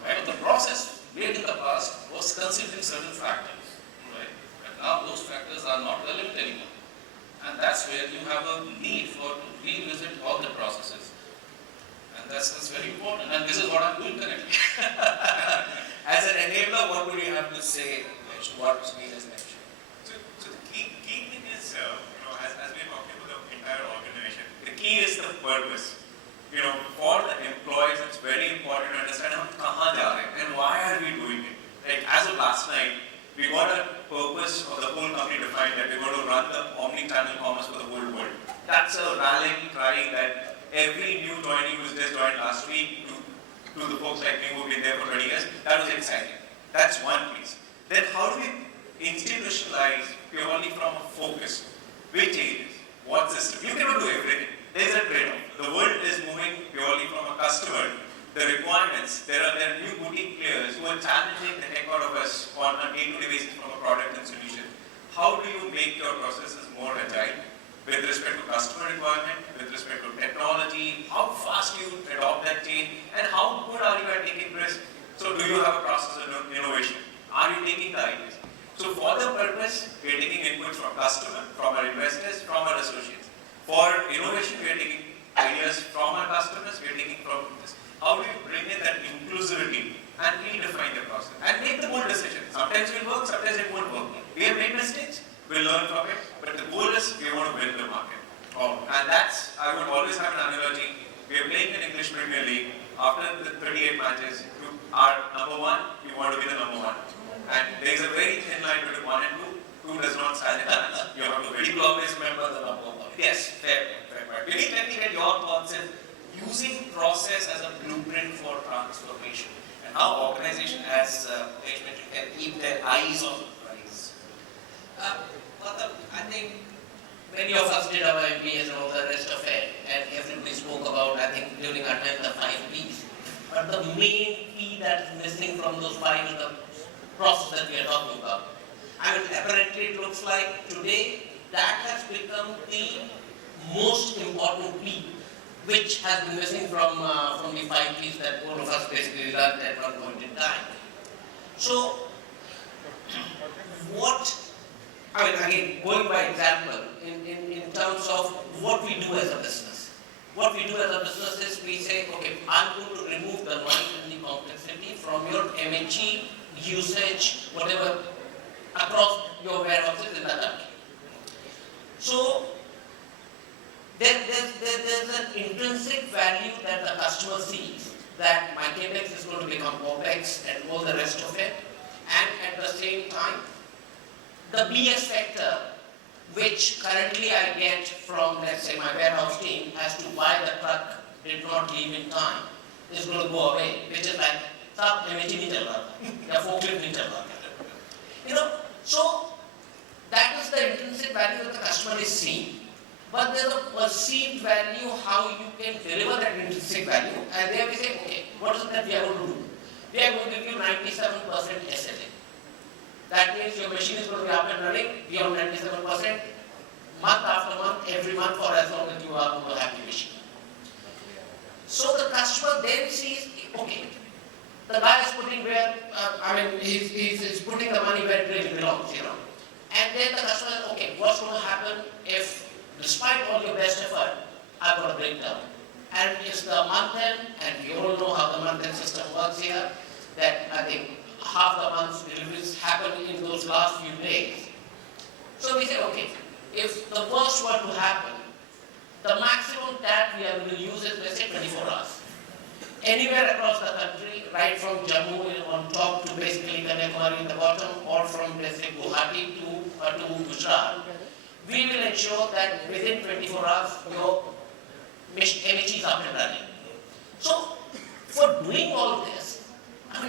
Right? But the process made in the past was considering certain factors, right? But now those factors are not relevant anymore. And that's where you have a need for to revisit all the processes. And that's very important. And this is what I'm doing currently. As an enabler, what would you have to say to what Suunil has mentioned? So the key thing is, as we're talking about the entire organization, the key is the purpose. For the employees, it's very important to understand kahan ja rahe hain and why are we doing it. Like as of last night, we got a purpose of the whole company defined that we're going to run the omni-channel commerce for the whole world. That's a rallying cry that every new joinee who's just joined last week to the folks like me who've been there for 20 years, that was exciting. That's one piece. Then how do we institutionalize purely from a focus? Which areas? What system? You cannot do everything. There's a trade-off. The world is moving purely from a customer. The requirements, there are new boutique players who are challenging the heck out of us on a day-to-day basis from a product and solution. How do you make your processes more agile with respect to customer requirement, with respect to technology, how fast you adopt that change, and how good are you at taking risk? So do you have a process of innovation? Are you taking the ideas? So for the purpose, we are taking inputs from customer, from our investors, from our associates. For innovation, we are taking ideas from our customers, we are taking from this. How do you bring in that inclusivity and redefine the process and make the bold decisions? Sometimes it will work, sometimes it won't work. We have made mistakes, we'll learn from it, but the goal is we want to win the market. And that's, I would always have an analogy. We are playing in English Premier League after the 38 matches. are number one, you want to be the number one. And there is a very thin line between 1 and 2. 2 does not stand a chance. You have to always remember the number 1. Yes, fair point. Vineet, let me get your thoughts in using process as a blueprint for transformation and how organization as management can keep their eyes on the prize. Gautam, I think many of us did our MBAs and all the rest of it, and everybody spoke about, I think, during our time, the 5 Ps. But the main P that is missing from those 5 is the process that we are talking about. I mean, apparently it looks like today that has become the most important P, which has been missing from the 5 Ps that all of us basically learned at one point in time. So, again, going by example, in terms of what we do as a business. What we do as a business is we say, okay, I'm going to remove the noise and the complexity from your MHE usage, whatever, across your warehouses in the country. So, there's an intrinsic value that the customer sees, that my capex is going to become OPEX and all the rest of it, and at the same time, the BS factor, which currently I get from, let's say, my warehouse team, has to buy the truck, did not leave in time, is going to go away, which is like, sab MHE nahi chal raha tha, ya forklift nahi chal raha tha. So that is the intrinsic value that the customer is seeing. But there's a perceived value how you can deliver that intrinsic value, and there we say, okay, what is it that we are going to do? We are going to give you 97% SLA. That means your machine is going to be up and running beyond 97%, month after month, every month for as long as you are going to have the machine. So the customer then sees, okay, the guy is putting where, he's putting the money where it really belongs, And then the customer says, okay, what's going to happen if, despite all your best effort, I've got a breakdown? And it's the month end, and we all know how the month end system works here, that I think half the month's deliveries happen in those last few days. So we say, okay, if the worst were to happen, the maximum that we are going to use is, let's say, 24 hours. Anywhere across the country, right from Jammu on top to basically Kanyakumari in the bottom, or from, let's say, Guwahati to Gujarat, we will ensure that within 24 hours, your MHE is up and running. So, for doing all this,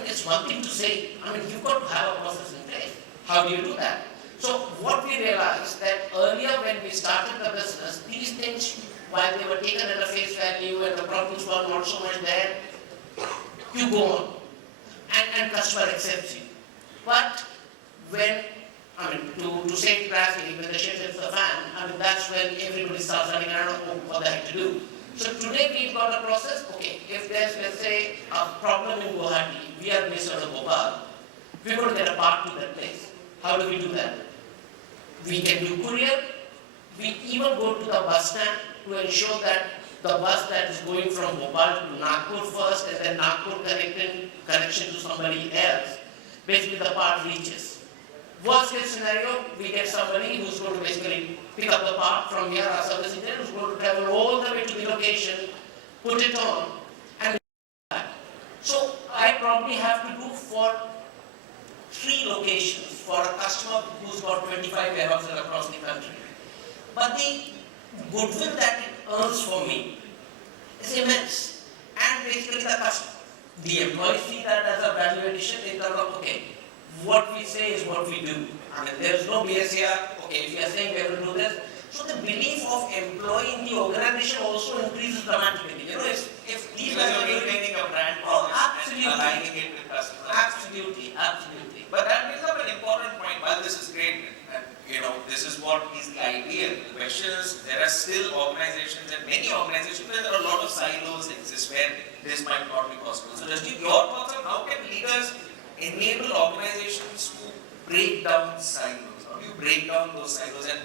it's one thing to say, you've got to have a process in place. How do you do that? So, what we realized that earlier when we started the business, these things, while they were taken at a face value and the problems were not so much there, you go on and customer accepts you. But when, to say it crassly, when the shit hits the fan, that's when everybody starts running around, oh, what the heck to do. So today we've got a process, okay, if there's, let's say, a problem in Guwahati, we are based out of Bhopal, we're going to get a part to that place. How do we do that? We can do courier, we even go to the bus stand to ensure that the bus that is going from Bhopal to Nagpur first and then Nagpur connection to somebody else, basically the part reaches. Worst case scenario, we get somebody who's going to basically pick up the part from here, our service engineer, who's going to travel all the way to the location, put it on, and back. So I probably have to do for 3 locations for a customer who's got 25 warehouses across the country. But the goodwill that it earns for me is immense. And basically the employees see that as a value addition in terms of, okay, what we say is what we do. There's no BS here, okay, if we are saying we are going to do this. So the belief of employee in the organization also increases dramatically. If these because you're maintaining a brand promise and aligning it with customers. Absolutely. But that brings up an important point. While this is great, and this is what is the ideal. The question is, there are still organizations and many organizations where there are a lot of silos exist where this might not be possible. So Jasjit, your thoughts on how can leaders enable organizations to break down silos? How do you break down those silos and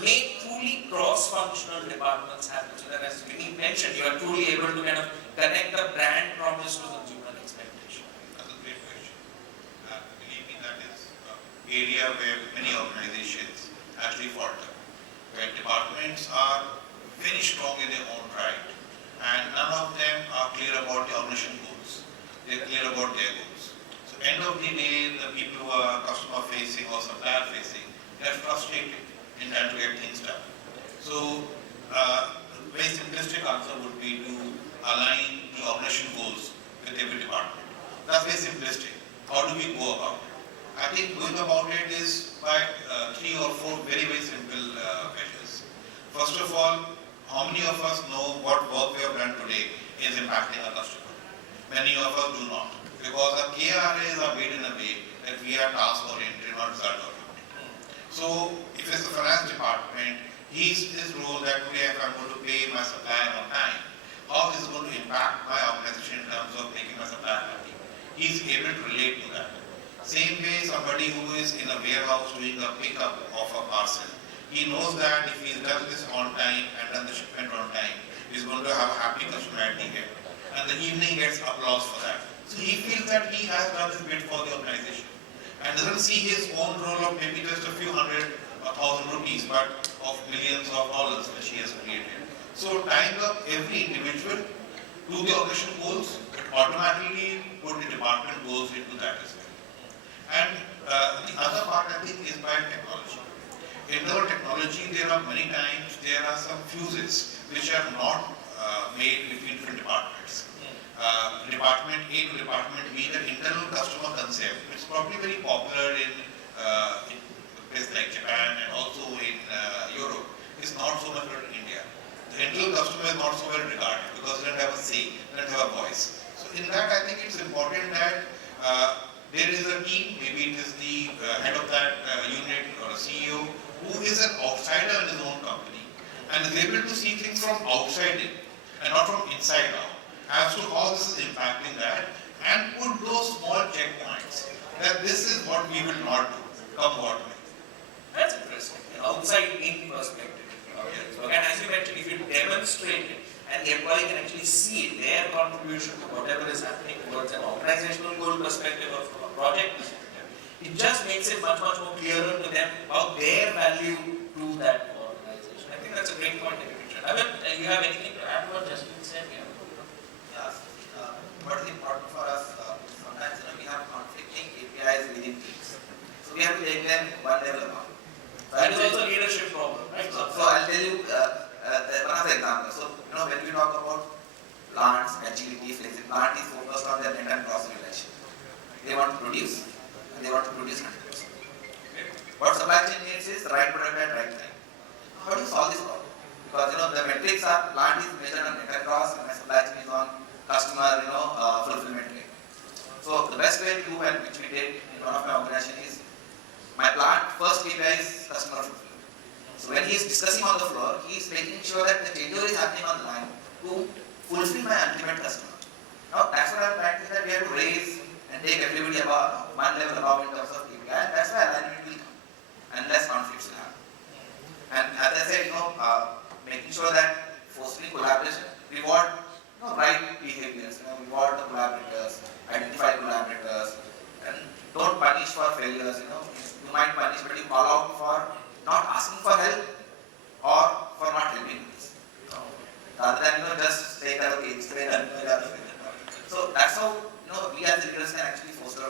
make truly cross-functional departments happen so that, as Vineet mentioned, you are truly able to kind of connect the brand promise to consumer expectation? That's a great question. Believe me, that is an area where many organizations actually falter, where departments are very strong in their own right, and none of them are clear about the organization goals. they're clear about their goals. So end of the day, the people who are customer facing or supplier facing, they're frustrated in trying to get things done. So very simplistic answer would be to align the organization goals with every department. That's very simplistic. How do we go about it? I think going about it is by 3 or 4 very, very simple measures. First of all, how many of us know what work we have done today is impacting our customer? Many of us do not. Because our KRAs are made in a way that we are task oriented, not result oriented. So if it's the finance department, his role that today if I'm going to pay my supplier on time, how is it going to impact my organization in terms of making my supplier happy? He's able to relate to that. Same way somebody who is in a warehouse doing a pickup of a parcel, he knows that if he's done this on time and done the shipment on time, he's going to have a happy customer at the end. And the evening gets applause for that. So he feels that he has done his bit for the organization and doesn't see his own role of maybe just a few hundred or thousand rupees, but of millions of dollars which he has created. So tying up every individual to the organization goals automatically put the department goals into that as well. And the other part I think is by technology. In our technology, there are many times there are some fuses which are not made between different departments. Department A to Department B, the internal customer concept, which is probably very popular in places like Japan and also in Europe, is not so much in India. The internal customer is not so well regarded because they don't have a say, they don't have a voice. So in that, I think it's important that there is a team, maybe it is the head of that unit or a CEO, who is an outsider in his own company and is able to see things from outside in and not from inside out, as to how this is impacting that and put those small checkpoints that this is what we will not do, come what may. That's interesting. Outside in perspective. Okay. So, and as you mentioned, if you demonstrate it and the employee can actually see their contribution to whatever is happening towards an organizational goal perspective or from a project perspective, it just makes it much, much more clearer to them about their value to that organization. I think that's a great point that you mentioned. Amar, you have anything to add to what Jasjit said here? Yes. What is important for us, sometimes we have conflicting KPIs within teams. So we have to take them one level above. That is also a leadership problem, right? So I'll tell you one of the examples. So when we talk about plants, agility, flexibility, plant is focused on their net and gross relation. They want to produce and they want to produce 100%. What supply chain needs is right product at right time. How do you solve this problem? Because the metrics are plant is measured on net and gross and my supply chain is on customer fulfillment rate. So the best way to do and which we did in one of my organization is my plant first KPI is customer fulfillment. So when he is discussing on the floor, he is making sure that the changeover is happening on the line to fulfill my ultimate customer. Now that's what I'm trying to say, that we have to raise and take everybody above, one level above in terms of KPI, and that's why alignment will come and less conflicts will happen. And as I said, making sure that fostering collaboration, reward right behaviors, reward the collaborators, identify collaborators, and don't punish for failures. You might punish, but you call out for not asking for help or for not helping us. Rather than just say that okay, explain and so that's how we as leaders can actually foster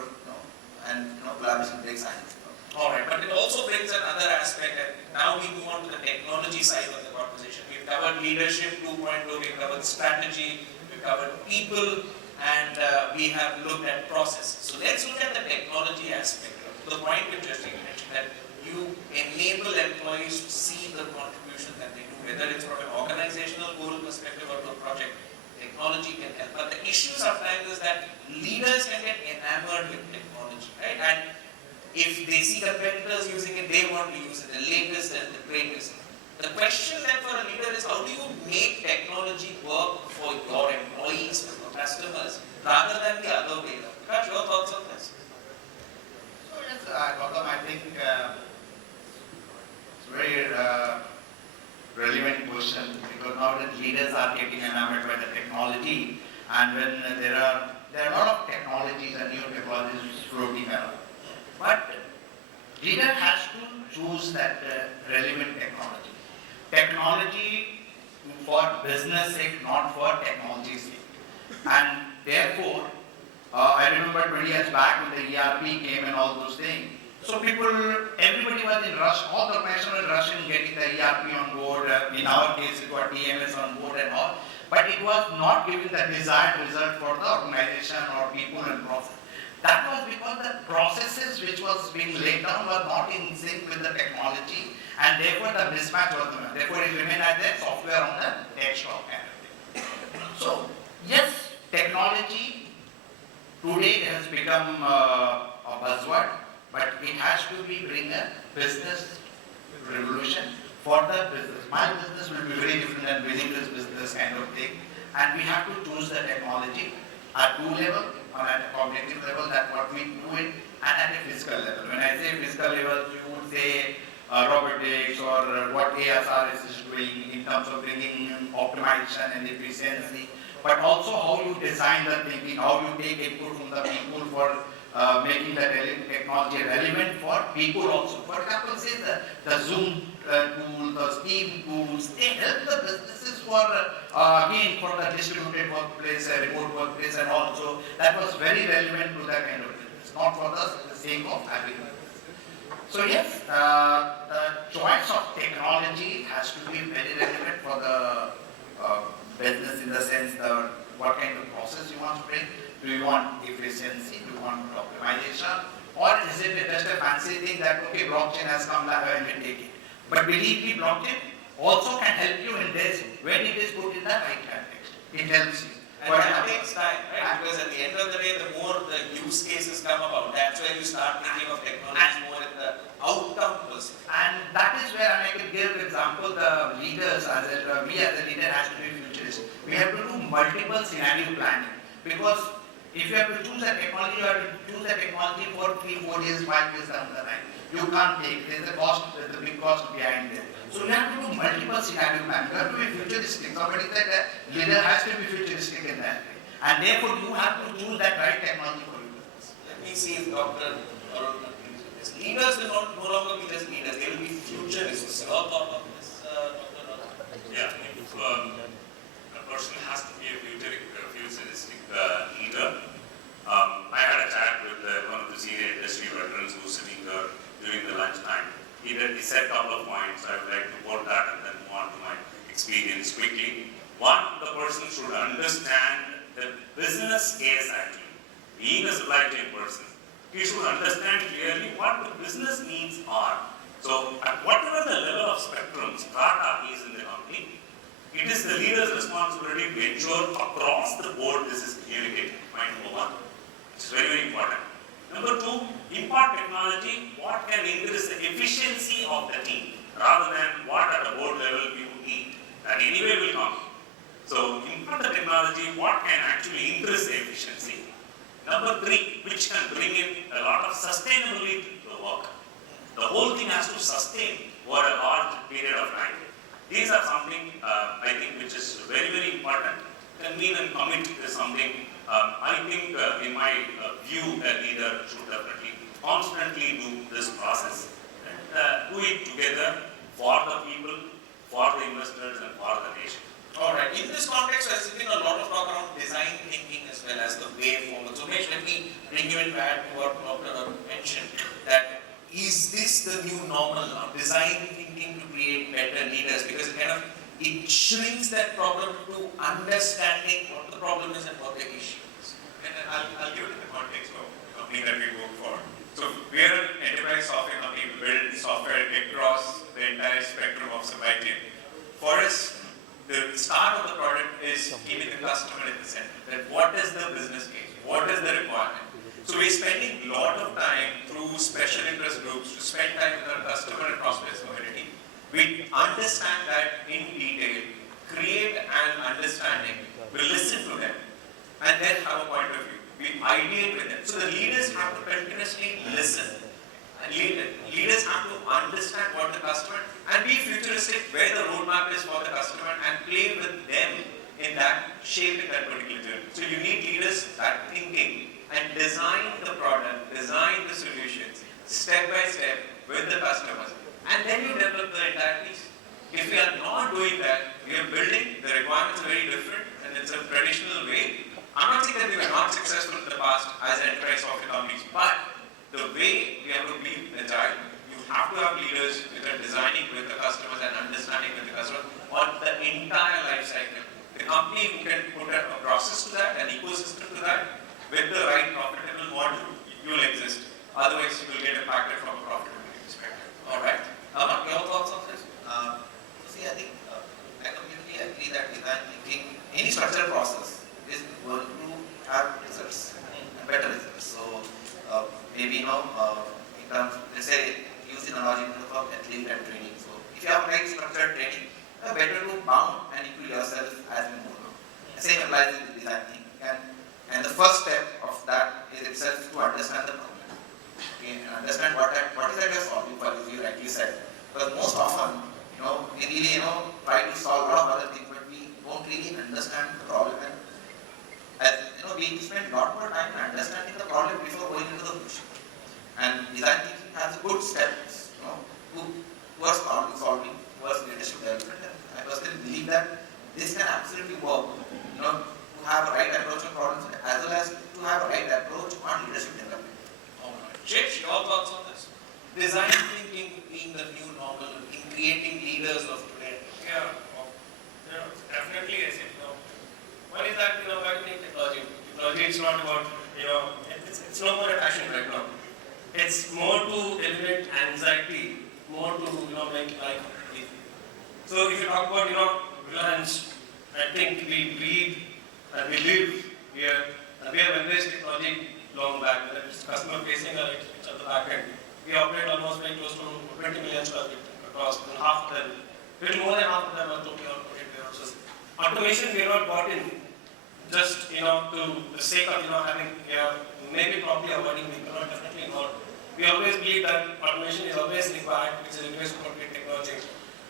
and collaboration breaks science. Alright, but it also brings another aspect, and now we move on to the technology side of the conversation. We've covered leadership 2.0, we've covered strategy, we've covered people, and we have looked at process. So let's look at the technology aspect. The point which Jasjit mentioned, that you enable employees to see the contribution that they do, whether it's from an organizational goal perspective or to a project. Technology can help, but the issue sometimes is that leaders can get enamored with technology, right? And if they see competitors using it, they want to use it, the latest and the greatest. The question then for a leader is, how do you make technology work for your employees, for your customers, rather than the other way around? Vikash, your thoughts on this? So yes, Gautam, I think it's a very relevant question, because now that leaders are getting enamored by the technology, and when there are a lot of technologies and new technologies floating around. But leader has to choose that relevant technology. Technology for business sake, not for technology's sake. And therefore, I remember 20 years back when the ERP came and all those things. So everybody was in rush, all the organization was rushing getting the ERP on board. In our case, it was TMS on board and all. But it was not giving the desired result for the organization or people and process. That was because the processes which was being laid down were not in sync with the technology, and therefore the mismatch was there. Therefore it remained as a software on the desktop kind of thing. So yes, technology today has become a buzzword, but it has to bring a business revolution for the business. My business will be very different than Vineet's business kind of thing, and we have to choose the technology at two levels, or at a cognitive level, that what we do it, and at a physical level. When I say physical level, you would say robotics or what ASRS is doing in terms of bringing in optimization and efficiency, but also how you design the thinking, how you take input from the people for making the technology relevant for people also. For example, say the Zoom tool, the Steam tools, they help the businesses for, again, for the distributed workplace, remote workplace, and also that was very relevant to that kind of business, not for the sake of having it. So yes, the choice of technology has to be very relevant for the business, in the sense that what kind of process you want to bring. Do you want efficiency? Do you want optimization? Or is it just a fancy thing that, okay, blockchain has come, and we take it? But believe me, blockchain also can help you in this when it is put in the right context. It helps you. And that takes time, right? Because at the end of the day, the more the use cases come about, that's where you start thinking of technology more in the outcome perspective. And that is where I can give example, the leaders, we as a leader has to be futuristic. We have to do multiple scenario planning, because if you have to choose a technology, you have to choose a technology for 3, 4 years, 5 years down the line. You can't take, there's a cost, there's a big cost behind it. So you have to do multiple scenario planning. You have to be futuristic. Somebody said that leader has to be futuristic in that way. And therefore you have to choose that right technology for you. Let me see if Dr. Arun agrees with this. Leaders will no longer be just leaders, they will be futurists. Your thought on this, Dr. Arun? Yeah, if a person has to be a futuristic leader. I had a chat with one of the senior industry veterans who was sitting there during the lunchtime. He said a couple of points. I would like to quote that and then move on to my experience quickly. One, the person should understand the business case actually. Being a supply chain person, he should understand clearly what the business needs are. So at whatever the level of spectrum strata is in the company, it is the leader's responsibility to ensure across the board this is communicated. Point number one. It's very, very important. Number two, impart technology, what can increase the efficiency of the team, rather than what at the board level we would need. That anyway will come. So impart the technology, what can actually increase the efficiency. Number three, which can bring in a lot of sustainability to the work. The whole thing has to sustain over a large period of time. These are something I think which is very, very important. Convene and commit is something I think in my view a leader should definitely constantly do this process and do it together for the people, for the investors and for the nation. Alright, in this context there's been a lot of talk around design thinking as well as the way forward. So Umesh, let me bring you in back to what Dr. Arun mentioned, that is this the new normal now? Design thinking to create better leaders, because it shrinks that problem to understanding what the problem is and what the issue is. And I'll give it in the context of the company that we work for. So we are an enterprise software company. We build software across the entire spectrum of supply chain. For us, the start of the product is keeping the customer in the center. That what is the business case? What is the requirement? So we're spending a lot of time through special interest groups to spend time with our customer and prospects community. We understand that in detail, create an understanding, we listen to them, and then have a point of view. We ideate with them. So the leaders have to continuously listen. And leaders have to understand what the customer, and be futuristic where the roadmap is for the customer, and play with them in that, shaping that particular journey. So you need leaders that thinking and design the product, design the solutions, step by step with the customers. And then you develop the entire piece. If we are not doing that, we are building, the requirements are very different, and it's a traditional way. I'm not saying that we were not successful in the past. past as enterprise software companies. But the way we have to be agile, you have to have leaders that are designing with the customers and understanding with the customer on the entire life cycle. The company who can put a process to that, an ecosystem to that, with the right profitable model, you will exist. Otherwise, you will get impacted from a profitability perspective. All right. Amar, your thoughts on this? See, I think I completely agree that design thinking, any structural process is going to have results, better results. So maybe in terms, let's say, use the analogy of athlete and training. So if you have right structured training, better to bound and equip yourself as we move along. The same applies in the design thinking. And the first step of that is itself to understand the problem. Okay, and understand what is that you're solving for, as you rightly said. Because most often, we really, try to solve a lot of other things, but we don't really understand the problem. And as we spend a lot more time in understanding the problem before going into the solution. And design thinking has good steps, towards problem solving, towards leadership development. And I personally believe that this can absolutely work, to have a right approach on problems as well as to have a right approach on leadership development. Shesh, your thoughts on this? Design thinking being the new normal in creating leaders of today. Yeah, definitely I say, one is that, why do we need technology? Technology is not about, it's no more a fashion right now. It's more to eliminate anxiety, more to, make life easy. So if you talk about, Reliance, I think we breathe and we live here, and we have embraced technology long back, whether it's customer facing or it's at the back end. We operate almost very close to 20 million square feet across, and half of them, little more than half of them are totally automated warehouses. Automation we are not bought in just, to the sake of, having, maybe probably avoiding the economic, definitely not. We always believe that automation is always required, which is always appropriate technology.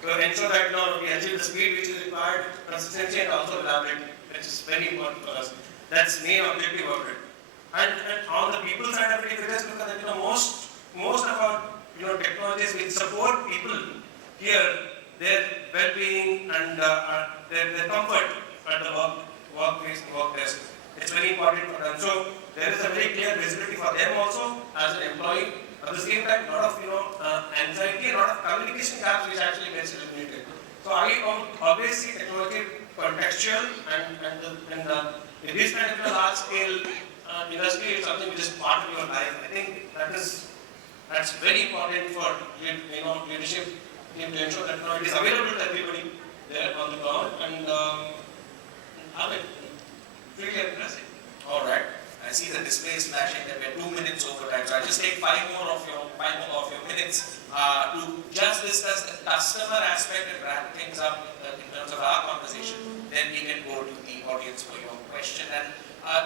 To ensure that, we achieve the speed which is required, consistency and also reliability, which is very important for us. That's main objective of it. And on the people side of it, if you just look at it, most of our technologies which support people here, their well-being and their comfort at the workplace, work desk. It's very important for them. So there is a very clear visibility for them also as an employee. At the same time, a lot of anxiety, a lot of communication gaps which actually gets eliminated. So I always see technology contextual and in this kind of a large scale industry is something which is part of your life. I think that's very important for leadership team to ensure that it is available to everybody there on the ground and have it really impressive. All right. I see the display is flashing that we're 2 minutes over time. So I'll just take 5 more of your minutes to just discuss the customer aspect and wrap things up in terms of our conversation. Then we can go to the audience for your question. And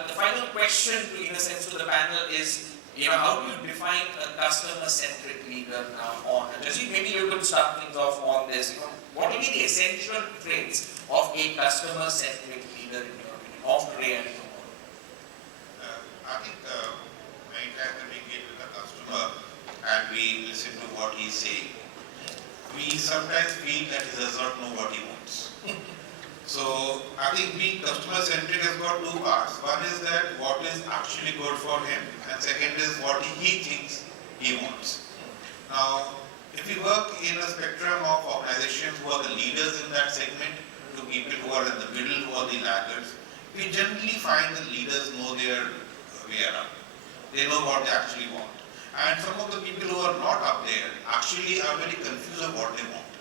the final question, in a sense, to the panel is, how do you define a customer-centric leader now on? And Jasjit, maybe you could start things off on this. What will be the essential traits of a customer-centric leader in your opinion, of today and tomorrow? I think many times when we get with a customer and we listen to what he's saying, we sometimes feel that he does not know what he wants. So I think being customer-centric has got 2 parts. One is that what is actually good for him, and second is what he thinks he wants. Now, if we work in a spectrum of organizations who are the leaders in that segment, to people who are in the middle, who are the laggards, we generally find the leaders know their way around. They know what they actually want. And some of the people who are not up there actually are very confused of what they want.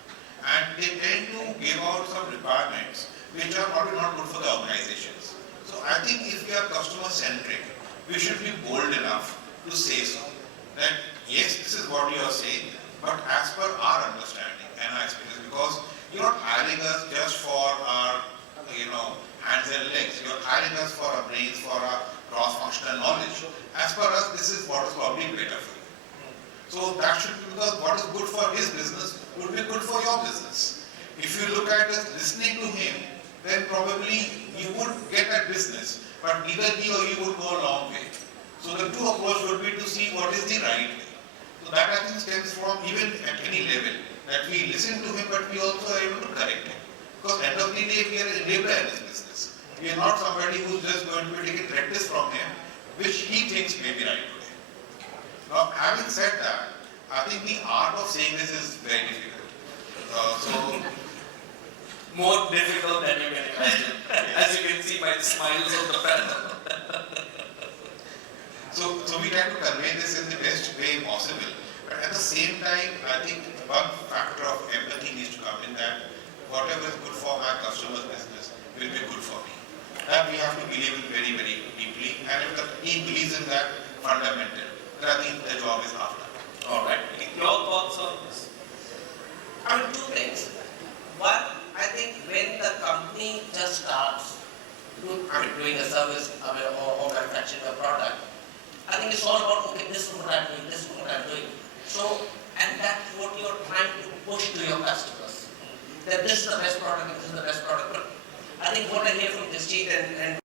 And they tend to give out some requirements which are probably not good for the organizations. So I think if we are customer-centric, we should be bold enough to say so. That yes, this is what you are saying, but as per our understanding and our experience, because you're not hiring us just for our, hands and legs. You're hiring us for our brains, for our cross-functional knowledge. As per us, this is what is probably better for you. So that should be, because what is good for his business would be good for your business. If you look at us listening to him, then probably you would get that business, but either he or you would go a long way. So the 2 approach would be to see what is the right way. So that I think stems from even at any level, that we listen to him, but we also are able to correct him. Because end of the day, we are an enabler in this business. We are not somebody who's just going to be taking practice from him, which he thinks may be right today. Now, having said that, I think the art of saying this is very difficult. More difficult than you can imagine, as you can see by the smiles of the panel. So we try to convey this in the best way possible. But at the same time, I think one factor of empathy needs to come in that whatever is good for my customer's business will be good for me. That we have to believe in very, very deeply. And if the team believes in that fundamental, then I think the job is half done. All right. Your thoughts on this? I mean, two things. One, I think when the company just starts doing a service or manufacturing a product, I think it's all about, okay, this is what I'm doing, this is what I'm doing. So, and that's what you're trying to push to your customers. That this is the best product and this is the best product. But I think what I hear from Jasjit and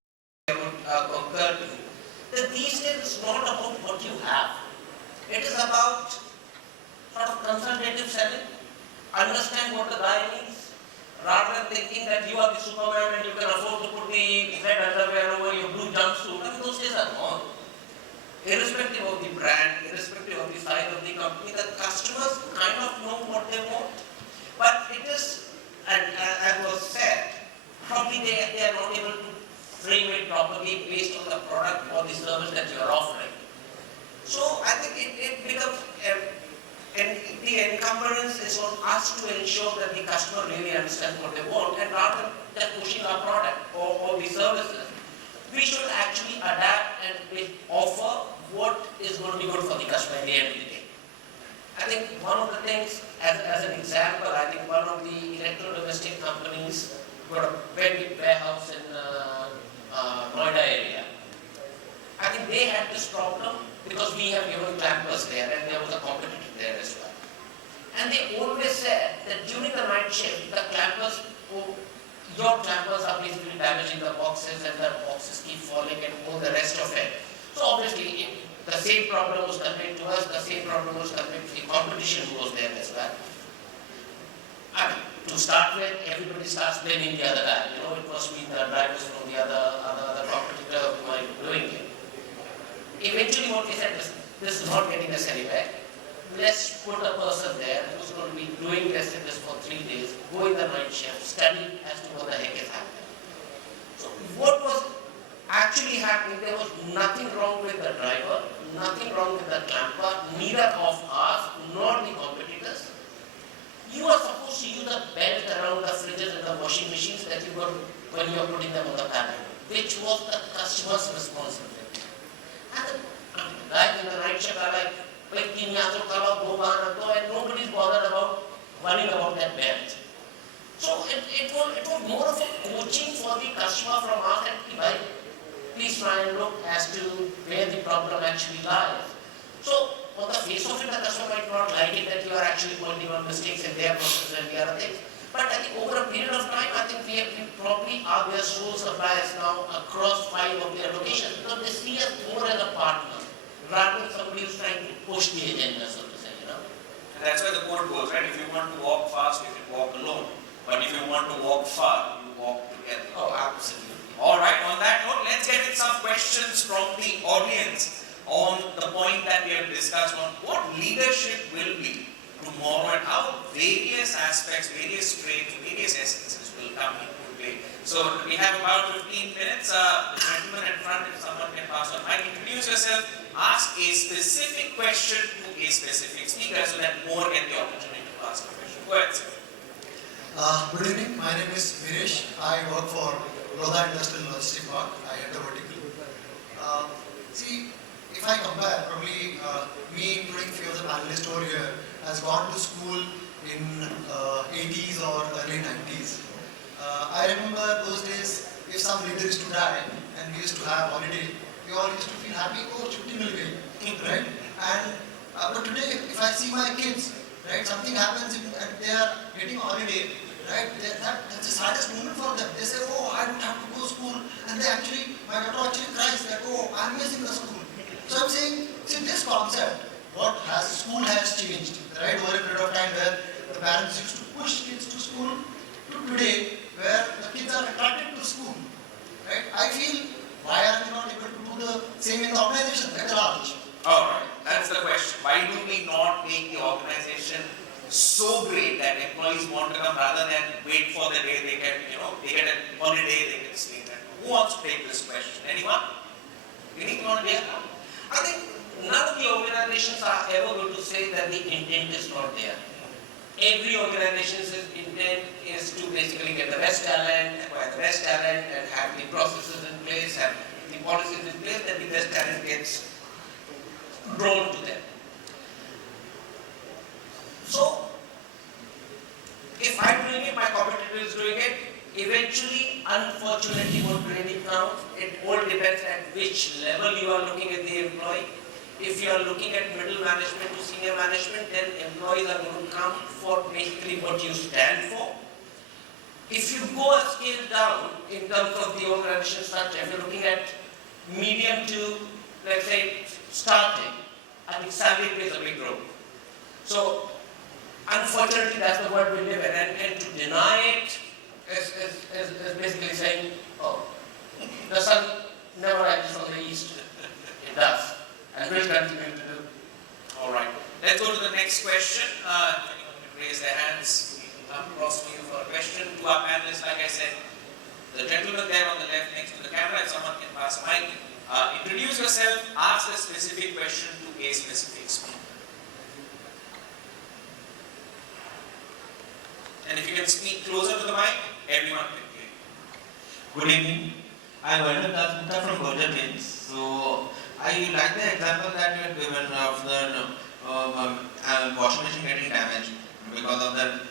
would concur to, that these days it's not about what you have. It is about sort of consultative selling, understand what the guy needs, rather than thinking that you are the Superman and you can afford to put the red underwear over your blue jumpsuit. I mean, those days are gone. Irrespective of the brand, irrespective of the size of the company, the customers kind of know what they want. But it is, and as was said, probably they are not able to frame it properly based on the product or the service that you are offering. So I think it becomes, and the encumbrance is on us to ensure that the customer really understands what they want, and rather than just pushing our product or the services, we should actually adapt and offer what is going to be good for the customer at the end of the day. I think one of the things, as an example, I think one of the electro-domestic companies got a very big warehouse in Noida area. I think they had this problem because we have given clampers there and there was a competitor there as well. And they always said that during the night shift, the clampers, your clampers are basically damaging the boxes and the boxes keep falling and all the rest of it. So obviously, the same problem was conveyed to us, the same problem was conveyed to the competition who was there as well. I mean, to start with, everybody starts blaming the other guy. You know, it must be the drivers from the other competitor who are doing it. Eventually what we said is, this is not getting us anywhere. Let's put a person there who's going to be doing this for 3 days, go in the night shift, study as to what the heck is happening. So what was actually happening, there was nothing wrong with the driver, nothing wrong with the clamper, neither of us nor the competitors. You are supposed to use the belt around the fridges and the washing machines that you got when you are putting them on the panel, which was the customer's responsibility. And the guys in the night shift are like, and nobody's bothered about worrying about that belt. So it was more of a coaching for the customer from us and please try and look as to where the problem actually lies. So on the face of it, the customer might not like it that you are actually pointing out mistakes in their process and the other things. But I think over a period of time, I think we probably are their sole suppliers now across 5 of their locations because they see us more as a partner rather than somebody who's trying to push the agenda, so to say, you know. And that's where the code goes, right? If you want to walk fast, you can walk alone. But if you want to walk far, you walk together. Oh, absolutely. All right, on that note, let's get in some questions from the audience on the point that we have discussed on what leadership will be tomorrow and how various aspects, various traits, various essences will come into play. So we have about 15 minutes. The gentleman in front, if someone can pass on mic, introduce yourself, ask a specific question to a specific speaker so that more get the opportunity to ask a question. Go ahead, sir. Good evening, my name is Vineet. I work for Lodha Industrial Logistic Park. I enter vertical. See, if I compare, probably me, including few of the panelists over here, has gone to school in 80s or early 90s. I remember those days, if some leader used to die and we used to have holiday, we all used to feel happy, oh, chutti mil gayi, right? And but today, if I see my kids, right, something happens and they are getting holiday, right? That's the saddest moment for them. They say, oh, I don't have to go to school, and they actually, my daughter actually cries that, oh, I'm missing the school. So I'm saying, see, this concept, school has changed, right? Over a period of time where the parents used to push kids to school, to today where the kids are attracted to school, right? I feel, why are they not able to do the same in the organization. Alright, that's the question. Why do we not make the organization so great that employees want to come rather than wait for the day they get, they get a holiday, they get sleep? Who wants to take this question? Anyone? Vineet, you want to take it? I think none of the organizations are ever going to say that the intent is not there. Every organization's intent is to basically get the best talent, acquire the best talent, and have the processes in place, have the policies in place, that the best talent gets drawn to them. So, if I'm doing it, my competitor is doing it, eventually, unfortunately, what really counts, it all depends at which level you are looking at the employee. If you are looking at middle management to senior management, then employees are going to come for basically what you stand for. If you go a scale down in terms of the organization structure, if you're looking at medium to, let's say, starting, I think salary plays a big role. So, unfortunately, that's the world we live in, and to deny it is basically saying, oh, the sun never rises from the east. It does, and will continue to do. All right. Let's go to the next question. Anyone can raise their hands. I'm across to you for a question. To our panelists, like I said, the gentleman there on the left next to the camera, if someone can pass a mic. Introduce yourself, ask a specific question to a specific speaker. And if you can speak closer to the mic, everyone can hear you. Good evening. I'm Yonder from Godrej. So I like the example that you had given of the washing machine getting damaged because of the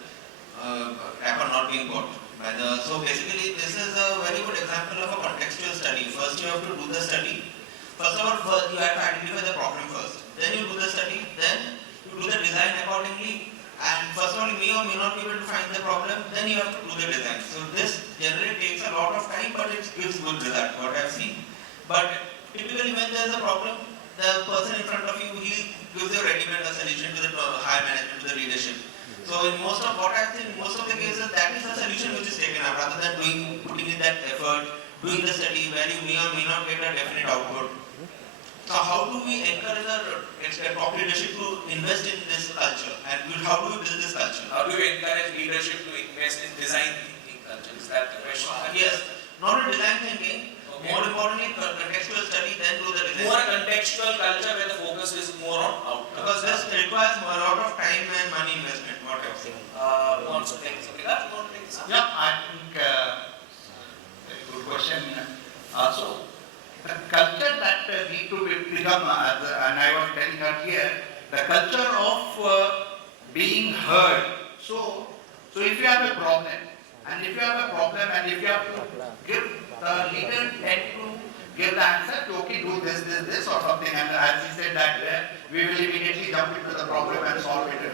wrapper not being bought. So basically, this is a very good example of a contextual study. First, you have to do the study. First of all, you have to identify the problem first. Then you do the study. Then you do the design accordingly. And first of all, you may or may not be able to find the problem. Then you have to do the design. So this generally takes a lot of time, but it gives good result, what I've seen. But typically, when there is a problem, the person in front of you, he gives you a ready-made solution to the higher management, to the leadership. So in most of what I've seen, most of the cases, that is the solution which is taken up, rather than putting in that effort, doing the study where you may or may not get a definite output. So how do we encourage our top leadership to invest in this culture, and how do we build this culture? How do you encourage leadership to invest in design thinking culture? Is that the question? Yes, not a design thinking. Okay. More importantly, contextual study, then do the design. More a contextual culture where the focus is more on outcomes. Because this requires a lot of time and money investment, what I've seen. Want to take this? Vikash, you want to take this? Yeah, I think very good question. So, the culture that need to become, and I was telling earlier, the culture of being heard. So if you have a problem, and if you have to give the leader tend to give the answer to, okay, do this or something, and as he said that we will immediately jump into the problem and solve it.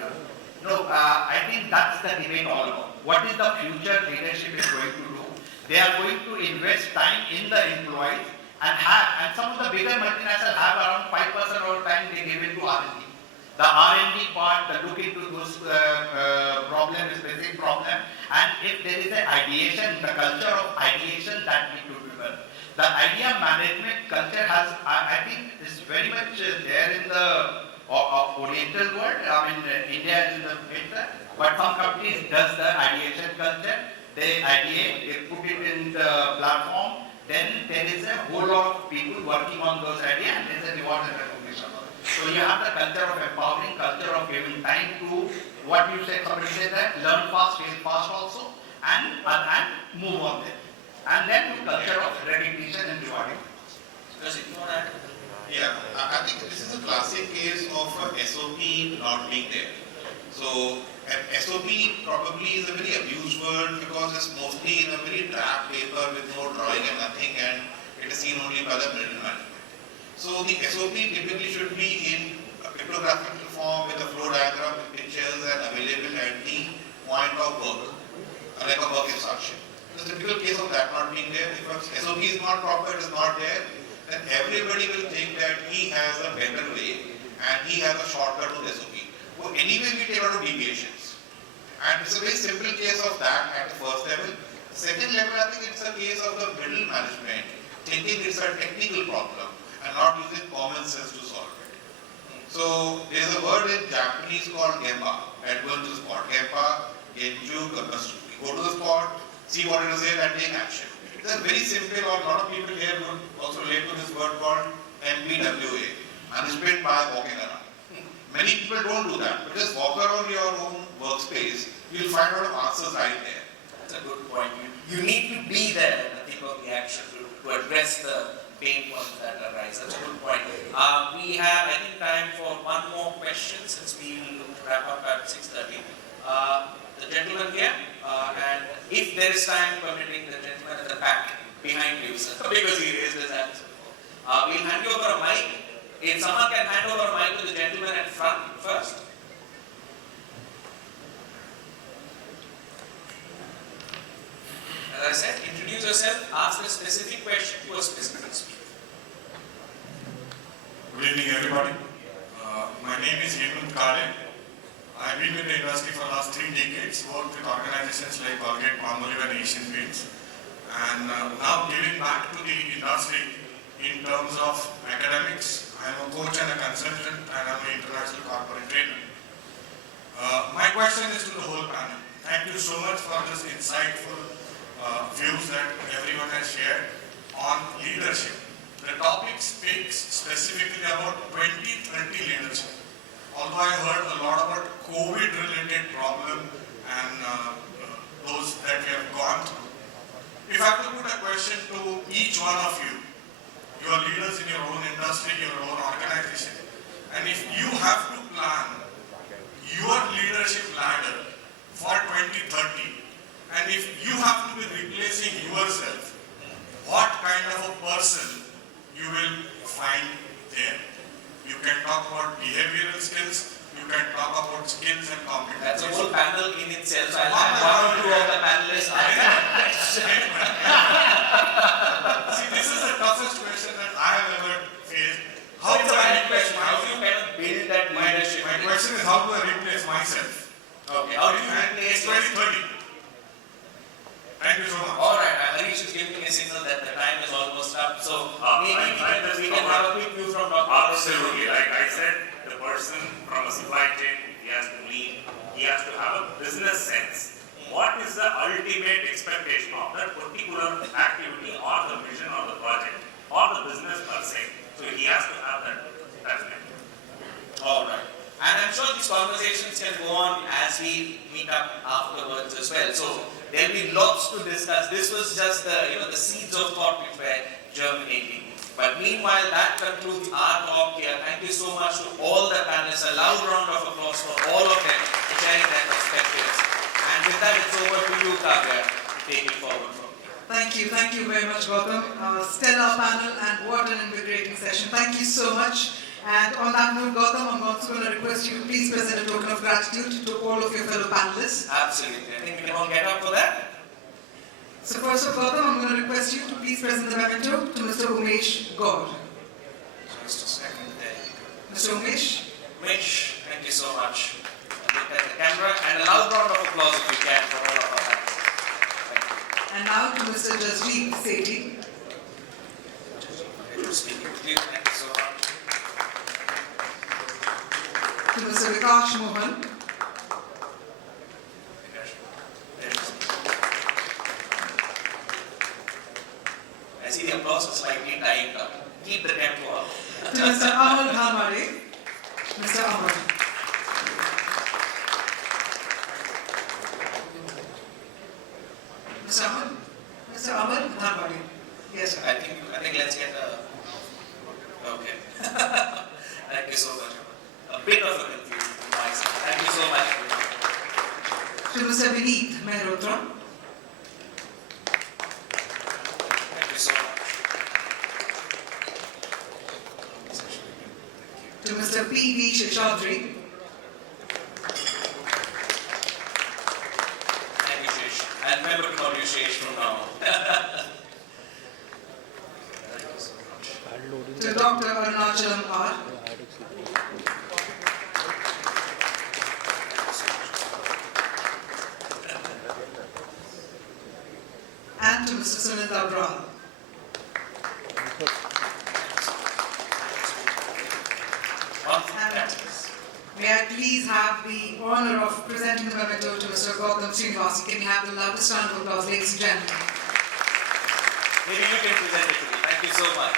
No, I think that's the debate all about. What is the future leadership is going to do? They are going to invest time in the employees and some of the bigger multinationals have around 5% of time they give it to R&D. The R&D part, the look into those specific problem, and if there is an ideation, the culture of ideation that we do develop. The idea management culture has, I think, is very much there in the Oriental world. I mean, India is in the middle, but some companies does the ideation culture. They ideate, they put it in the platform. Then there is a whole lot of people working on those ideas, and there is a reward and recognition. So you have the culture of empowering, culture of giving time to what you said, somebody said that, learn fast, fail fast also, and move on there. And then the culture of recognition and rewarding. Jasjit, you want to add? Yeah, I think this is a classic case of SOP not being there. So SOP probably is a very abused word because it's mostly in a very draft paper with no drawing and nothing, and it is seen only by the middle management. So the SOP typically should be in a pictographical form with a flow diagram with pictures and available at the point of work, like a work instruction. The typical case of that not being there, if SOP is not proper, it is not there, then everybody will think that he has a better way and he has a shortcut to the SOP. So anyway, we take out of deviations. And it's a very simple case of that at the first level. The second level, I think it's a case of the middle management thinking it's a technical problem and not Japanese called Gemba, and go to the spot. Gemba, Genju, Gakasu. Go to the spot, see what it is there and take action. It's a very simple, or a lot of people here would also relate to this word called MBWA, management by walking around. Many people don't do that, but just walk around your own workspace, you'll find a lot of answers right there. That's a good point. You need to be there and think of the action to address the pain points that arise. That's a good point. We have, I think, time for one more question since we will wrap up at 6:30. The gentleman here, and if there is time permitting, the gentleman at the back behind you, sir, because he raised his hand before. We'll hand you over a mic. If someone can hand over a mic to the gentleman at front first. As I said, introduce yourself, ask a specific question to a specific speaker. Good evening, everybody. My name is Kale. I've been in the industry for the last 3 decades, worked with organizations like Godrej, Palmolive and Asian Paints, and now giving back to the industry in terms of academics. I'm a coach and a consultant, and I'm an international corporate trainer. My question is to the whole panel. Thank you so much for this insightful views that everyone has shared on leadership. The topic speaks specifically about 2030 leadership. Although I heard a lot about COVID-related problem and those that we have gone through. If I have to put a question to each one of you, you are leaders in your own industry, your own organization, and if you have to plan your leadership ladder for 2030, and if you have to be replacing yourself, what kind of a person you will find there? You can talk about behavioral skills, you can talk about skills and competencies. That's a whole panel in itself. So I'll have 1 or 2 of the panelists answer. See, this is the toughest question that I have ever faced. How do I replace myself? How do you kind of build that leadership? My question is, how do I replace myself? Okay, how do you replace 2030? Thank you so much. Alright, Harish is giving me a signal that the time is almost up. So maybe we can have a quick view from Dr. Absolutely. Like I said, the person from a supply chain, he has to lead, he has to have a business sense. What is the ultimate expectation of that particular activity or the vision or the project or the business per se? So he has to have that judgment. Alright. And I'm sure these conversations can go on as we meet up afterwards as well. So there'll be lots to discuss. This was just the seeds of thought which were germinating. But meanwhile, that concludes our talk here. Thank you so much to all the panelists. A loud round of applause for all of them for sharing their perspectives. And with that, it's over to you, Kavya, to take it forward from here. Thank you very much, Gautam. Stellar panel, and what an invigorating session. Thank you so much. And on that note, Gautam, I'm also going to request you to please present a token of gratitude to all of your fellow panelists. Absolutely. I think we can all get up for that. So first of all, Gautam, I'm going to request you to please present the memento to Mr. Umesh Gaur. Just a second there. Mr. Umesh. Umesh, thank you so much. Look at the camera and a loud round of applause if you can for all of our panelists. Thank you. And now to Mr. Jasjit Sethi. Pleasure speaking with you. Thank you so much. To Mr. Vikash Mohan. Vikash, pleasure speaking. I see the applause is slightly dying down. Keep the tempo up. To Mr. Amar Dhanwade. Mr. Amar. Mr. Amar? Mr. Amar Dhanwade. Yes, sir. I think let's get okay. Thank you so much. A bit of a confusion from my side. Thank you so much. To Mr. Vineet Mehrotra. Thank you so much. To Mr. P.V. Sheshadri. Thank you, Shesh. I'll remember to call you Shesh from now on. Thank you so much. To Dr. Arunachalam R. And to Mr. Suunil Dabral. May I I please have the honor of presenting the memento to Mr. Gautam Srinivasan. Can we have the loudest round of applause, ladies and gentlemen? Maybe you can present it to me. Thank you so much.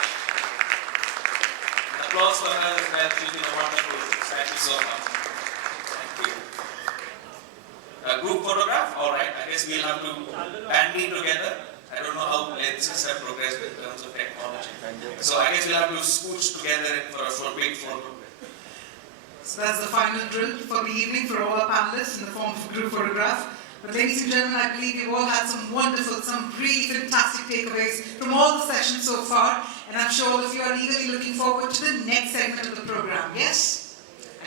Applause for her as well. She's been a wonderful host. Thank you so much. Thank you. A group photograph? Alright, I guess we'll have to band me together. I don't know how lenses have progressed in terms of technology. So I guess we'll have to scooch together for a big photo. So that's the final drill for the evening for all our panelists in the form of a group photograph. But ladies and gentlemen, I believe you've all had some wonderful, some really fantastic takeaways from all the sessions so far. And I'm sure all of you are eagerly looking forward to the next segment of the program. Yes?